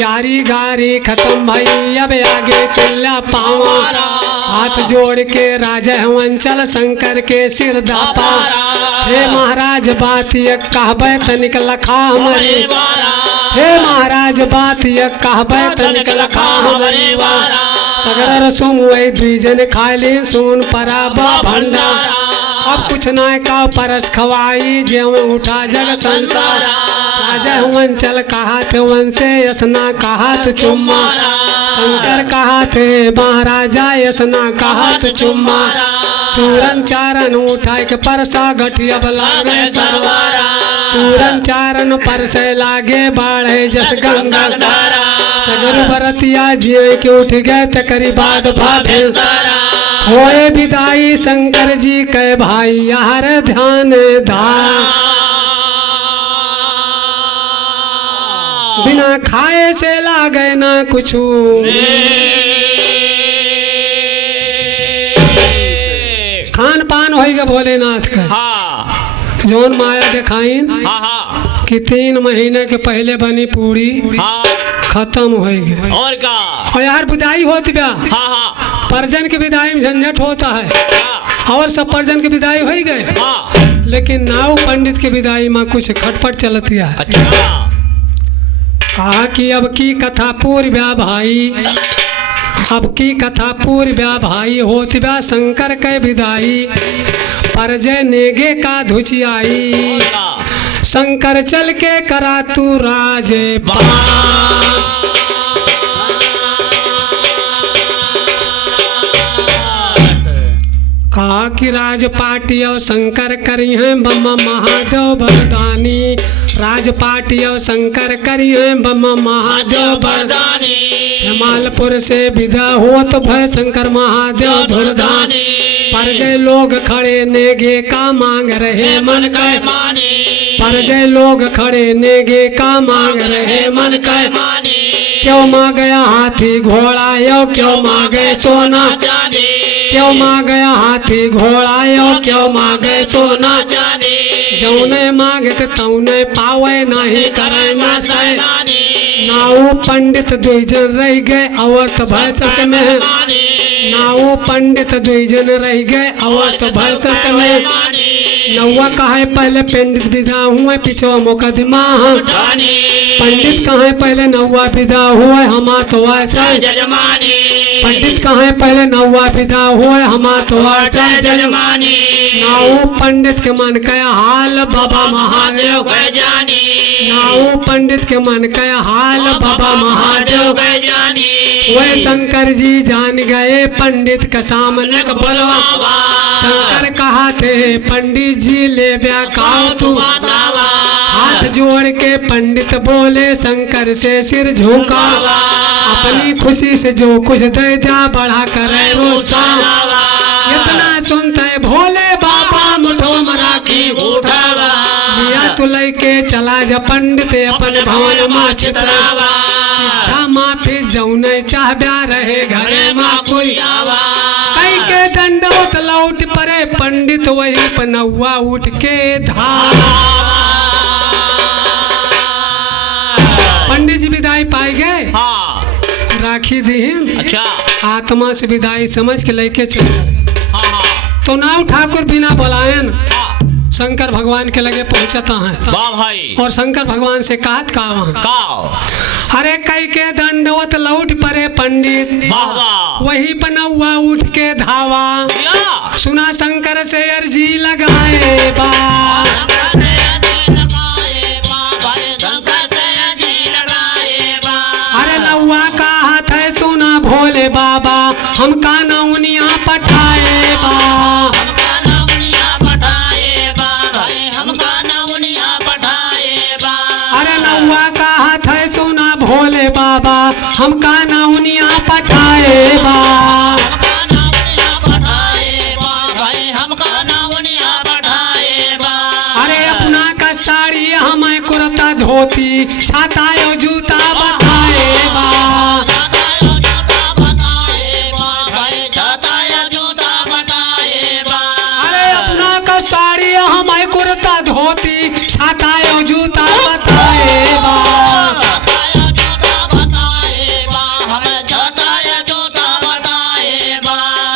यारी गारी खत्म भई अब आगे सुनला पावारा हाथ जोड़ के राजा हवंचल शंकर के सिर दापा हे महाराज बात ये कहबे तनिक लखा हमारी हे महाराज बात ये कहबे तनिक लखा हमारी सगर रसों वही द्विजन खाली सोन पराबा भंडा अब कुछ ना का परस खवाई जेव उठा जग संसार राजा हुवन चल कहा थे वन से यसना कहा तो चुम्मा शंकर कहा थे महाराजा यसना कहा तो चुम्मा चूरन चारन उठाए के परसा गठिया लागे सरवारा चूरन चारन परसे लागे बाढ़े जस गंगा धारा सगर बरतिया जिये के उठ गए तकरी बाद भाभे होए विदाई शंकर जी के भाई यार ध्यान धा बिना खाए से लागे ना कुछ खान पान होएगा भोलेनाथ का जौन माया दिखाइन कि 3 महीने के पहले बनी पूरी खत्म हो गई और का और यार विदाई होती बा परजन की विदाई में झंझट होता है और सब परजन की विदाई हो ही गए लेकिन नाव पंडित की विदाई में कुछ खटपट चलती है। कहा कि अब की कथा पूर्व्या भाई अब की कथा पूर्व्या भाई होती बा शंकर के विदाई परजय नेगे का धुचियाई शंकर चल के करा तू राजे कहा कि राजपाटी और शंकर करी हैं बम्मा महादेव बरदानी राजपाटी और शंकर करिए बम महादेव बरदानी। हिमालपुर से विदा हो तो भय शंकर महादेव धुरधानी। परजय लोग खड़े नेगे का मांग रहे मन कै मानी। परजय लोग खड़े नेगे का मांग रहे मन कै मानी। क्यों मांगया हाथी घोड़ा यो क्यों मांगे सोना चांदी। क्यों मांगया हाथी घोड़ा यो क्यों मांगे सोना चांदी। जौने मांगत तौने पावे नहीं करे ना सैलानी। नाऊ पंडित दुईजन रह गए अवर्त भरसक में। नाऊ पंडित दुईजन रह गए अवर्त भरसक में। नौवा कहे पहले पंडित विदा हुए पिछवा मुकदमा। पंडित कहे पहले नौवा विदा हुए हमार तो ऐसा जजमानी। पंडित कहे पहले नौवा विदा हुए हमार तो ऐसा जजमानी। नाऊ पंडित के मन कया हाल बाबा महादेव गए जानी। नाऊ पंडित के मन कया हाल बाबा महादेव गए जानी। वे शंकर जी जान गए पंडित का सामने का बोलवा। शंकर कहा थे पंडित जी ले ब्याह तू। हाथ जोड़ के पंडित बोले शंकर से सिर झुका। अपनी खुशी से जो कुछ दे जा बढ़ा करे रोसा। इतना सुनते भोले बाबा मुठो मरा की उठावा। लिया तू लेके चला जा पंडित अपन भवन माँ चितरावा। इच्छा माफी जौने चाह ब्या रहे घरे माँ कोई आवा। कई के दंडवत लौट परे पंडित वही पनौआ उठ के धावा। पंडित जी विदाई पाई गए। हाँ। राखी दी। अच्छा। आत्मा से विदाई समझ के लेके चले। हाँ। तो नाव ठाकुर बिना बुलायन हाँ। शंकर भगवान के लगे पहुंचता है। वाह भाई। और शंकर भगवान से कहत का वहाँ अरे कई के दंडवत लौट परे पंडित। वाह वाह। वही पनौआ उठ के धावा। या। सुना शंकर से अर्जी लगाए बा। अरे नौआ का हाथ है सुना भोले बाबा हमका नौनिया पठाए बा। अरे नौआ का हाथ है सुना भोले बाबा हमका नौनिया पठाए बा। अरे अपना का साड़ी हमें कुर्ता धोती छाता और जूता बताए बा। अरे अपना का साड़ी हमें कुर्ता धोती छाता और जूता बताए बा।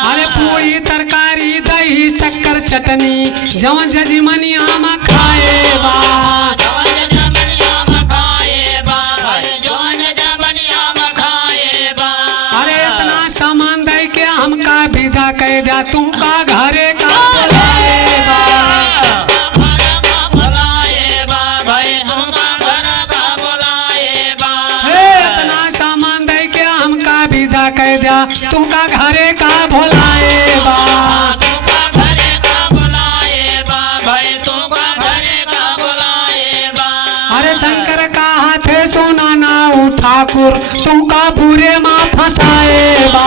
अरे पूरी तरकारी दही शक्कर चटनी जवन जजमनिया में खाए बा। अरे इतना सामान दे के हमका विदा कह दिया तुमका घरे का बुलाए बा। इतना सामान दे के हमका विदा कह दिया तुमका घरे का बुलाए बा। अरे शंकर का हाथ सोना नाऊ ठाकुर तुमका बुरे माँ फंसाए बा।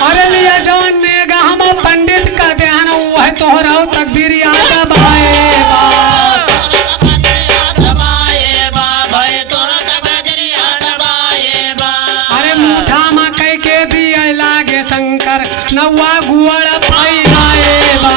अरे लिया जवन नेगा हम पंडित का ध्यान वह तोहरा तकदीर याद बाए बा। अरे मुठा में कह के दिया लागे शंकर नौआ गुआड़ फैलाए बा।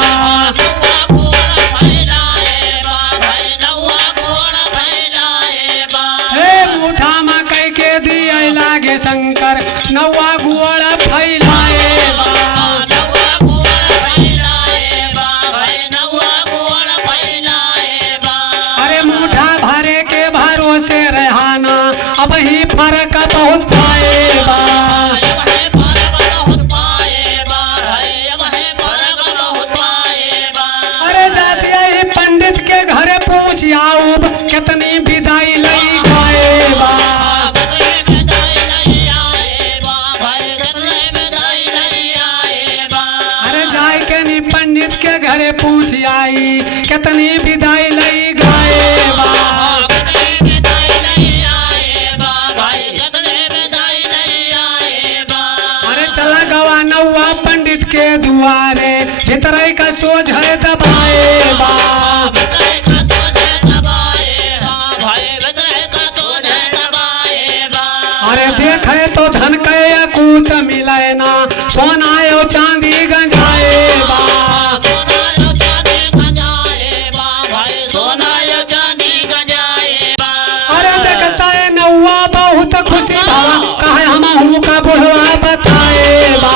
मुठा में कह के दिया लागे शंकर नौआ गुआड़ फैलाए बा। अरे मुठा भरे के भरोसे रहना अब ही फर्क बहुत पाए बा। अरे जाते ही पंडित के घरे पूछ आओ कितनी विदाई लई गए बा। अरे जाए के पंडित के घरे पूछ आई कितनी विदाई लई गाए बा। अरे चला गवा नौवा पंडित के दुआरे भीतरई का सोझ है दबाए बा। अरे देखे तो धन के अकूत मिले ना सोना यो चांदी गंजाए बा। अरे देखता है नौवा बहुत खुशी भवा कहे हम हूँ का बुढ़वा बताए बा।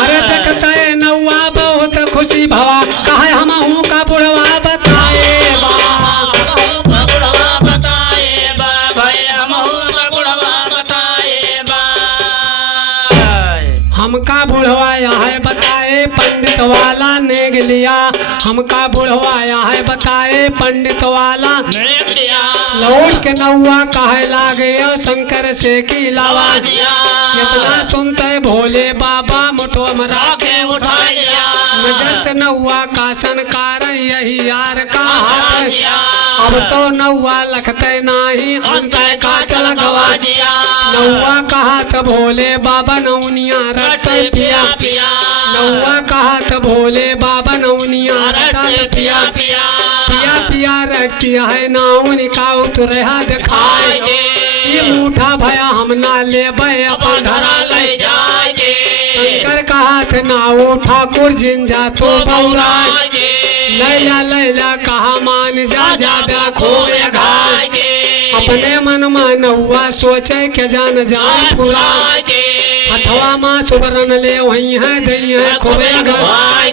अरे देखता है नौवा बहुत खुशी भवा कहे हम हूँ का बुढ़वा बताए बा। हमका बुढ़वाया है बताए पंडित वाला नेग लिया। हमका बुढ़वाया है बताए पंडित वाला लौट के नौवा कहे लागे शंकर से की लावा। कितना सुनते भोले बाबा मुठो में राखे उठाया। नजर से नौवा का संकार यही यार का हाथ। अब तो नौवा लखते नाही अंत का चल गवा दिया। नौवा कहा तो भोले बाबा नौनिया रटते पिया पिया। नौवा कहा तो भोले बाबा नौनिया रटते पिया पिया। पिया पिया रटिया है नाउन का उतरे दिखाए। ये मुठा भया हम ना ले अपन धरा ले जाए। शंकर का हाथ ना उठा कुर जिंजा तो बौरा। लैला लैला कहा मान जा जा खोए घाय। अपने मन में नौवा सोचे के जान जान पूरा। अथवा माँ सुबरन ले वही है दई है खोए घाय।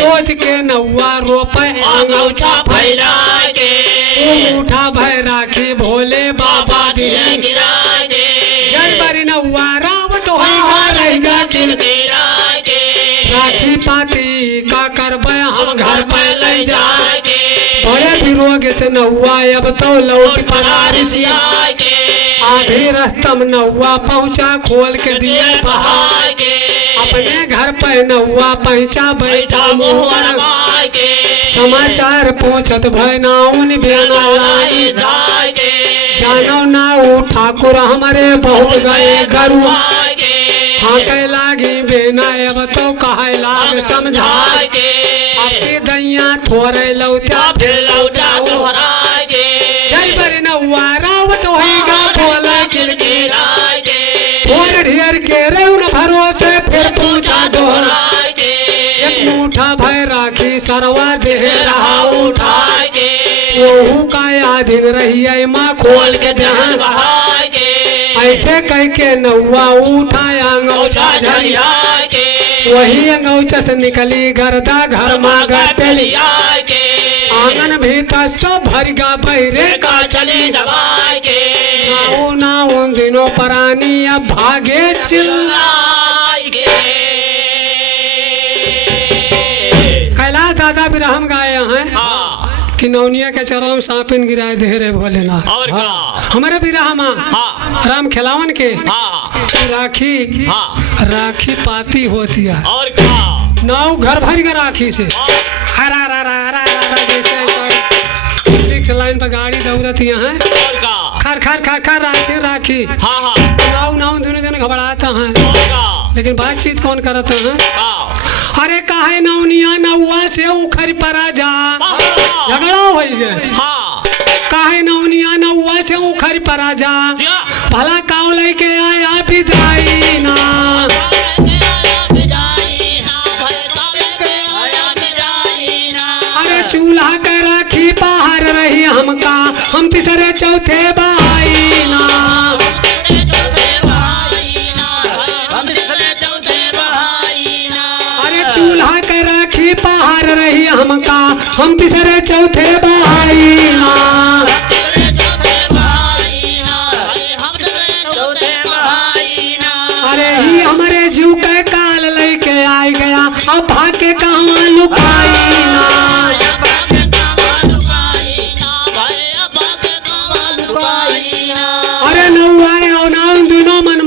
सोच के नौवा रोपे अंगौछा फैला के। उठा भय राखी भोले बाबा दिए गिरा के। जनवरी नौवा रावट होगा किल राखी पाती का करबे हम घर पे ले जाके। बड़े भी रोग से नौवा अब तो लौट परारिसिया। आधी रास्ता में नौवा पहुँचा खोल के दिए बहार के। अपने घर पे नौवा पहुँचा बैठा मोहर के। समाचार पहुँचत भय नाउन बेना लाई जानो ना ठाकुर हमारे बहुत गए गरुआ। हाँके लागी बेना अब तो कहे लाग समझा के। आपकी दैया थोड़े लौटा फिर लौटा उहरा के। जनवरी नौवा रावत होएगा बोला किलकिला के। थोड़ ढेर के रेउन भरोसे फिर पूछा दोहरा के। एक मुठा भय राखी सरवा देह रहा उठा के। ओहू का यादिन रही है माँ खोल के ध्यान बहा के। ऐसे कह के नौवा उठाया अंगौछा झरिया के। वही अंगौछा से निकली गर्दा घर में गलिया के। आंगन भीतर सब भरगा बहरे का चले दबा के। नाऊ नाऊ दिनों परानी अब भागे चिल्लाए के। कैलाश दादा भी रहम गाए हैं कि नौनिया के चरम सापिन गिराए देहरे भोलेनाथ। और क्या हमारे भी राम खिलावन के राखी राखी पाती होती है। और क्या नौ घर भर के राखी से हरा रा रा रा रा जैसे 6 लाइन पर गाड़ी दौड़ती है। खर खर खर खर राखी राखी नाव नाव दोनों जन घबराता है लेकिन बातचीत कौन करता है। अरे काहे नौनिया नौवा से उखर परा जा झगड़ा हो गए। काहे नौनिया नौवा से उखर परा जा भला काव लेके आया विदाई ना। अरे चूल्हा के राखी बाहर रही हमका हम तीसरे चौथे भाई ना। अरे चूल्हा के राखी बाहर रही हमका हम तीसरे चौथे भाई ना। अरे ही हमारे जीव के काल लेके आई गया अब भाग के कहाँ लुकाई ना। अरे नौवा दोनों मन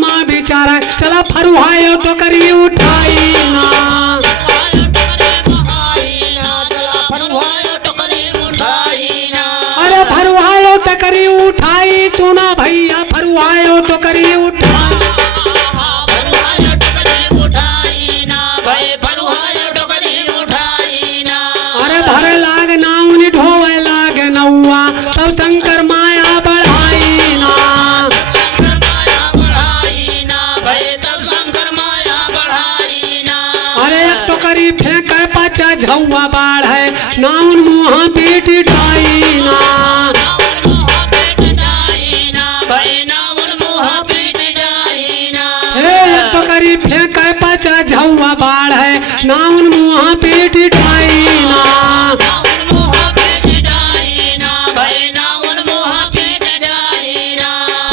बिचारा चला फरुहायो टोकरी उठाई ना। अरे फरुहायो टोकरी उठाई सुना भैया फरुहायो टोकरी उठाई। अरे भरे लाग नाउनी ढोवे लाग नौआ तब शंकर माया बढ़ाई ना। अरे एक टोकरी फेंके पाचा झौआ बाढ़ है नाउन मुहा पीट ढाई ना। टोकरी फेंके पाचा झौआ बाढ़ है नाउन मुहा पीट ढाई ना।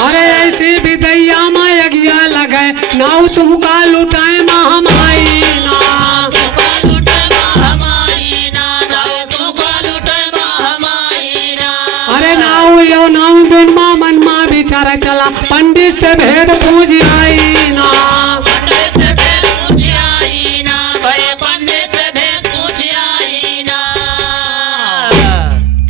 अरे ऐसी विदैया में यज्ञा लगे नाउ तुमका लुटाए महामाई ना। अरे नाउ यो नाउ दिन मा मन मा बिचारा चला पंडित से भेद पूछ आई ना।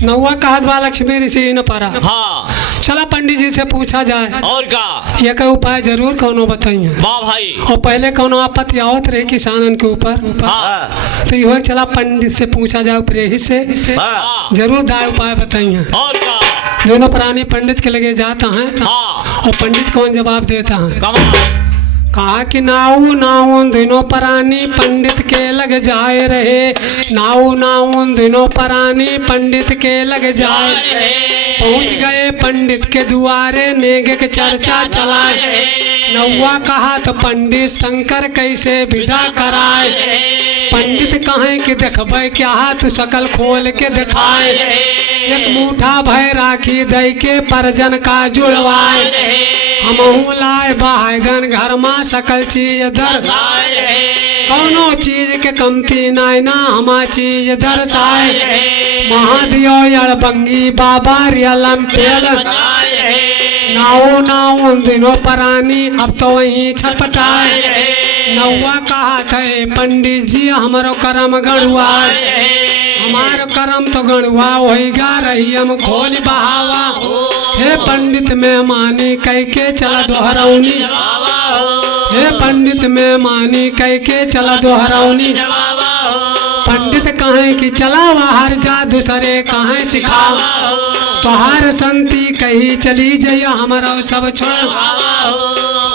नौवा कहत बा लक्ष्मी ऋषि न परा। हाँ चला पंडित जी से पूछा जाए और का ये का उपाय जरूर कौनो बताइए। वाह भाई और पहले कौनो आपत्ति आवत रहे किसानन के ऊपर हाँ तो यो चला पंडित से पूछा जाए प्रेहित से हाँ जरूर दाय उपाय बताइए। और का दोनों प्राणी पंडित के लगे जाता है हाँ और पंडित कौन जवाब देता है। कमा कहा कि नाऊ नाउन दिनों परानी पंडित के लग जाए रहे। नाऊ नाउन दिनों परानी पंडित के लग जाए पहुंच गए पंडित के दुआरे नेगे के चर्चा चलाए। नौवा कहा तो पंडित शंकर कैसे विदा कराए। पंडित कहे कि देखबे क्या तू शकल खोल के दिखाए। एक मुठा भय राखी दई के परजन का जुड़वाए। हमहू लाए बाहन घर में सकल चीज दर्शाए। कौनो चीज के कमती नायना हमा चीज दर्शाए। महादेव अड़बंगी बाबा रियलम पेल नाऊ नाऊ दिनों परानी अब तो वहीं छटपटाए। नौवा कहा थे पंडित जी हमारो कर्म गणुआए। हमारो कर्म तो गणुआ वही गा रही हम खोल बहावा। हे पंडित मेहमानी कह के चला दोहरौनी। हे पंडित मेहमानी कह के चला दोहरौनी। पंडित कहे कि चला बाहर जा दूसरे कहे सिखाओ। तोहार संति कही चली जइया हमारा सब छोड़।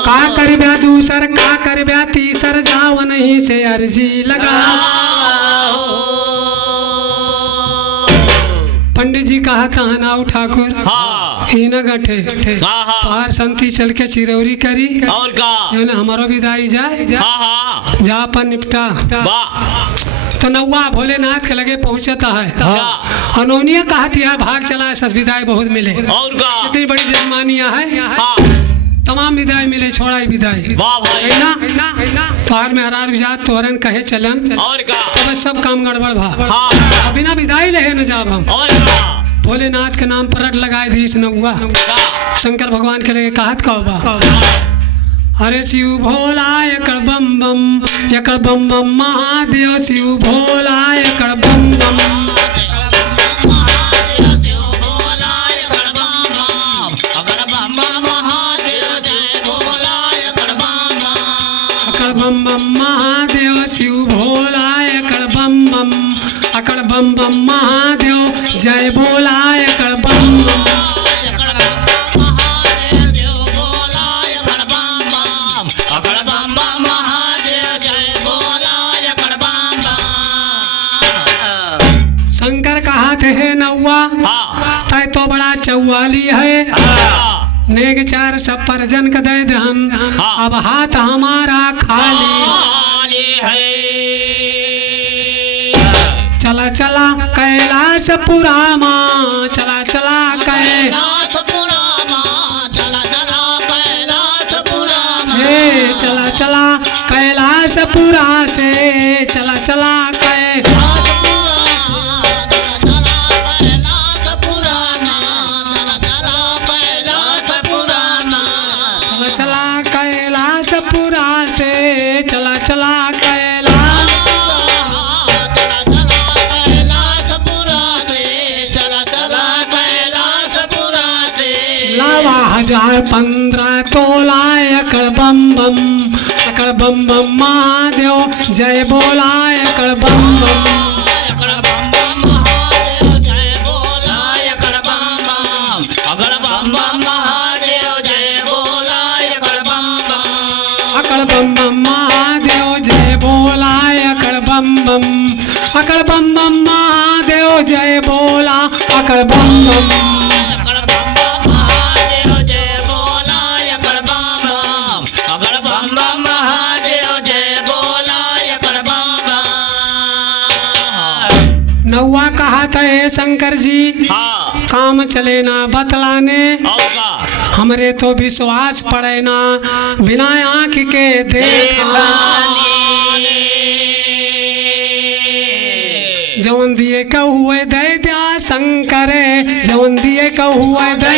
का कर ब्या दूसर का कर ब्या तीसर जाओ नहीं से अर्जी लगा। पंडित जी कहा कहा नाऊ ठाकुर ही न गठे तोहार संति चल के चिरौरी करी और का हमारो विदाई जाए जा अपन निपटा। तो नौवा भोलेनाथ के लगे पहुंचता है। अनोनिया कहती है भाग चला ऐसा विदाई बहुत मिले और का इतनी बड़ी जजमानिया है तमाम विदाई मिले छोड़ाई विदाई। वाह भाई तोहार में हरार जात तोहरन कहे चलन और का तो बस सब काम गड़बड़ भा। हाँ बिना विदाई ले न जाब हम। और का भोलेनाथ के नाम पर रट लगाए धीस नौवा शंकर भगवान के लगे कहत कहबा। अरे शिव भोला एकड़ बम बम महादेव शिव भोला एकड़ बम बम। बम बम महादेव शिव भोला एकड़ बम बम। अकड़ बम बम महादेव जय भोला एकड़ बम बम। शंकर कहा थे नौवा तय तो बड़ा चौवाली है। नेग चार सब परजन का दे दहन अब हाथ हमारा खाली है। चला चला कैलाश पुरामा चला चला चला चला कैलाशपुरा से चला चला कैलाशपुरा से चला चला कैलाश चला चला कैलाशपुरा से चला चला कैलाशपुरा से लावा 1015 तोला एकड़ बम बम महादेव जय बोला एकड़ बम बम एकड़ बम बम महादेव जय बोला एकड़ बम बम अगड़ बम बम महादेव जय बोला एकड़ बम बम अकड़ बम बम महादेव जय बोला अकड़ बम बम अकड़ बम बम महादेव जय बोला अकड़ बम बम एकड़ बम बम महादेव जय बोला एकड़ बम बम अगड़ बम बम महादेव जय बोला एकड़ बम बम नौवा कहा था शंकर जी हाँ काम चले ना बतलाने होगा हमरे तो विश्वास पड़े ना बिना आँख के देखा जवन दिए कहुए दे दिया शंकर जवन दिए कहुए दे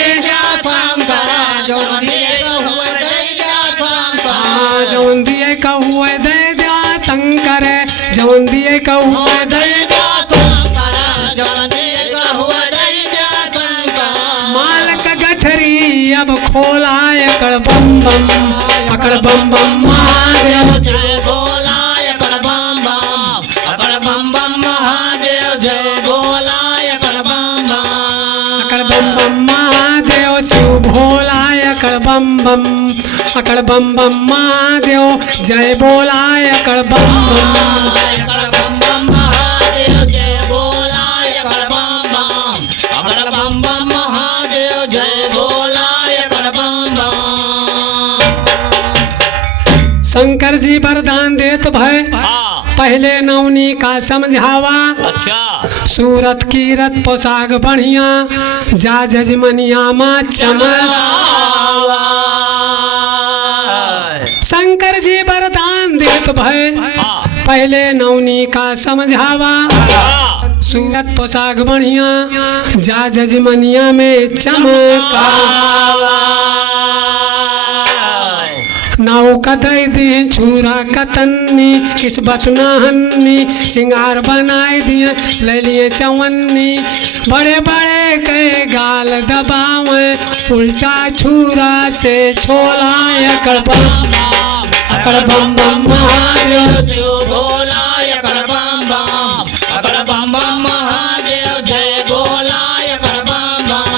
जवन दिए कहुए दे दिया शंकर जवन दिए कहुए दे मालक गठरी अब खोला एकड़ बम बम अकड़ बम बम महादेव जय बोला एकड़ बम बम अकड़ बम बम महादेव जय बोला एकड़ बम बम अकड़ बम बम महादेव शिव भोला अकड़ बम बम अकड़ बम बम महादेव जय बोला अकड़ बम बम एकड़ बम बम महादेव जय बोला एकड़ बम बम अकड़ बम बम महादेव जय बोला एकड़ बम बम शंकर जी वरदान देत भय हाँ पहले नवनी का समझावा अच्छा सूरत कीरत पोशाक बढ़िया जा जजमनिया माँ चमकावा शंकर जी वरदान देत भय हाँ पहले नवनी का समझावा सूरत पोशाक बढ़िया जा जजमनिया में चमकावा नाव कदई दी छुरा कतन्नी किस्मत नहन्नी सिंगार बनाए दिए ले लिए चवन्नी बड़े बड़े के गाल दबावे उल्टा छुरा से छोला एकड़ बम महादेव शिव भोला एकड़ बम बम अकड़ बम बम महादेव जय बोला एकड़ बम बम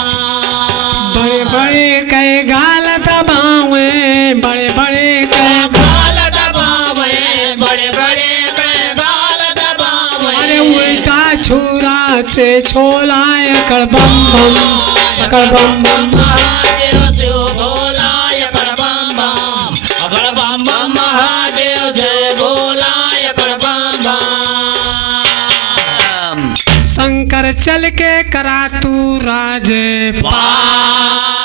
बड़े बड़े के गाल दबावे बड़े बड़े के गाल दबावे बड़े बड़े के गाल दबावे अरे उल्टा छुरा से छोला एकड़ बम बम एकड़ बम बम महादेव शिव भोला एकड़ बम बम अकड़ बम बम महादेव जय बोला एकड़ बम बम शंकर चल के करा तू राज पार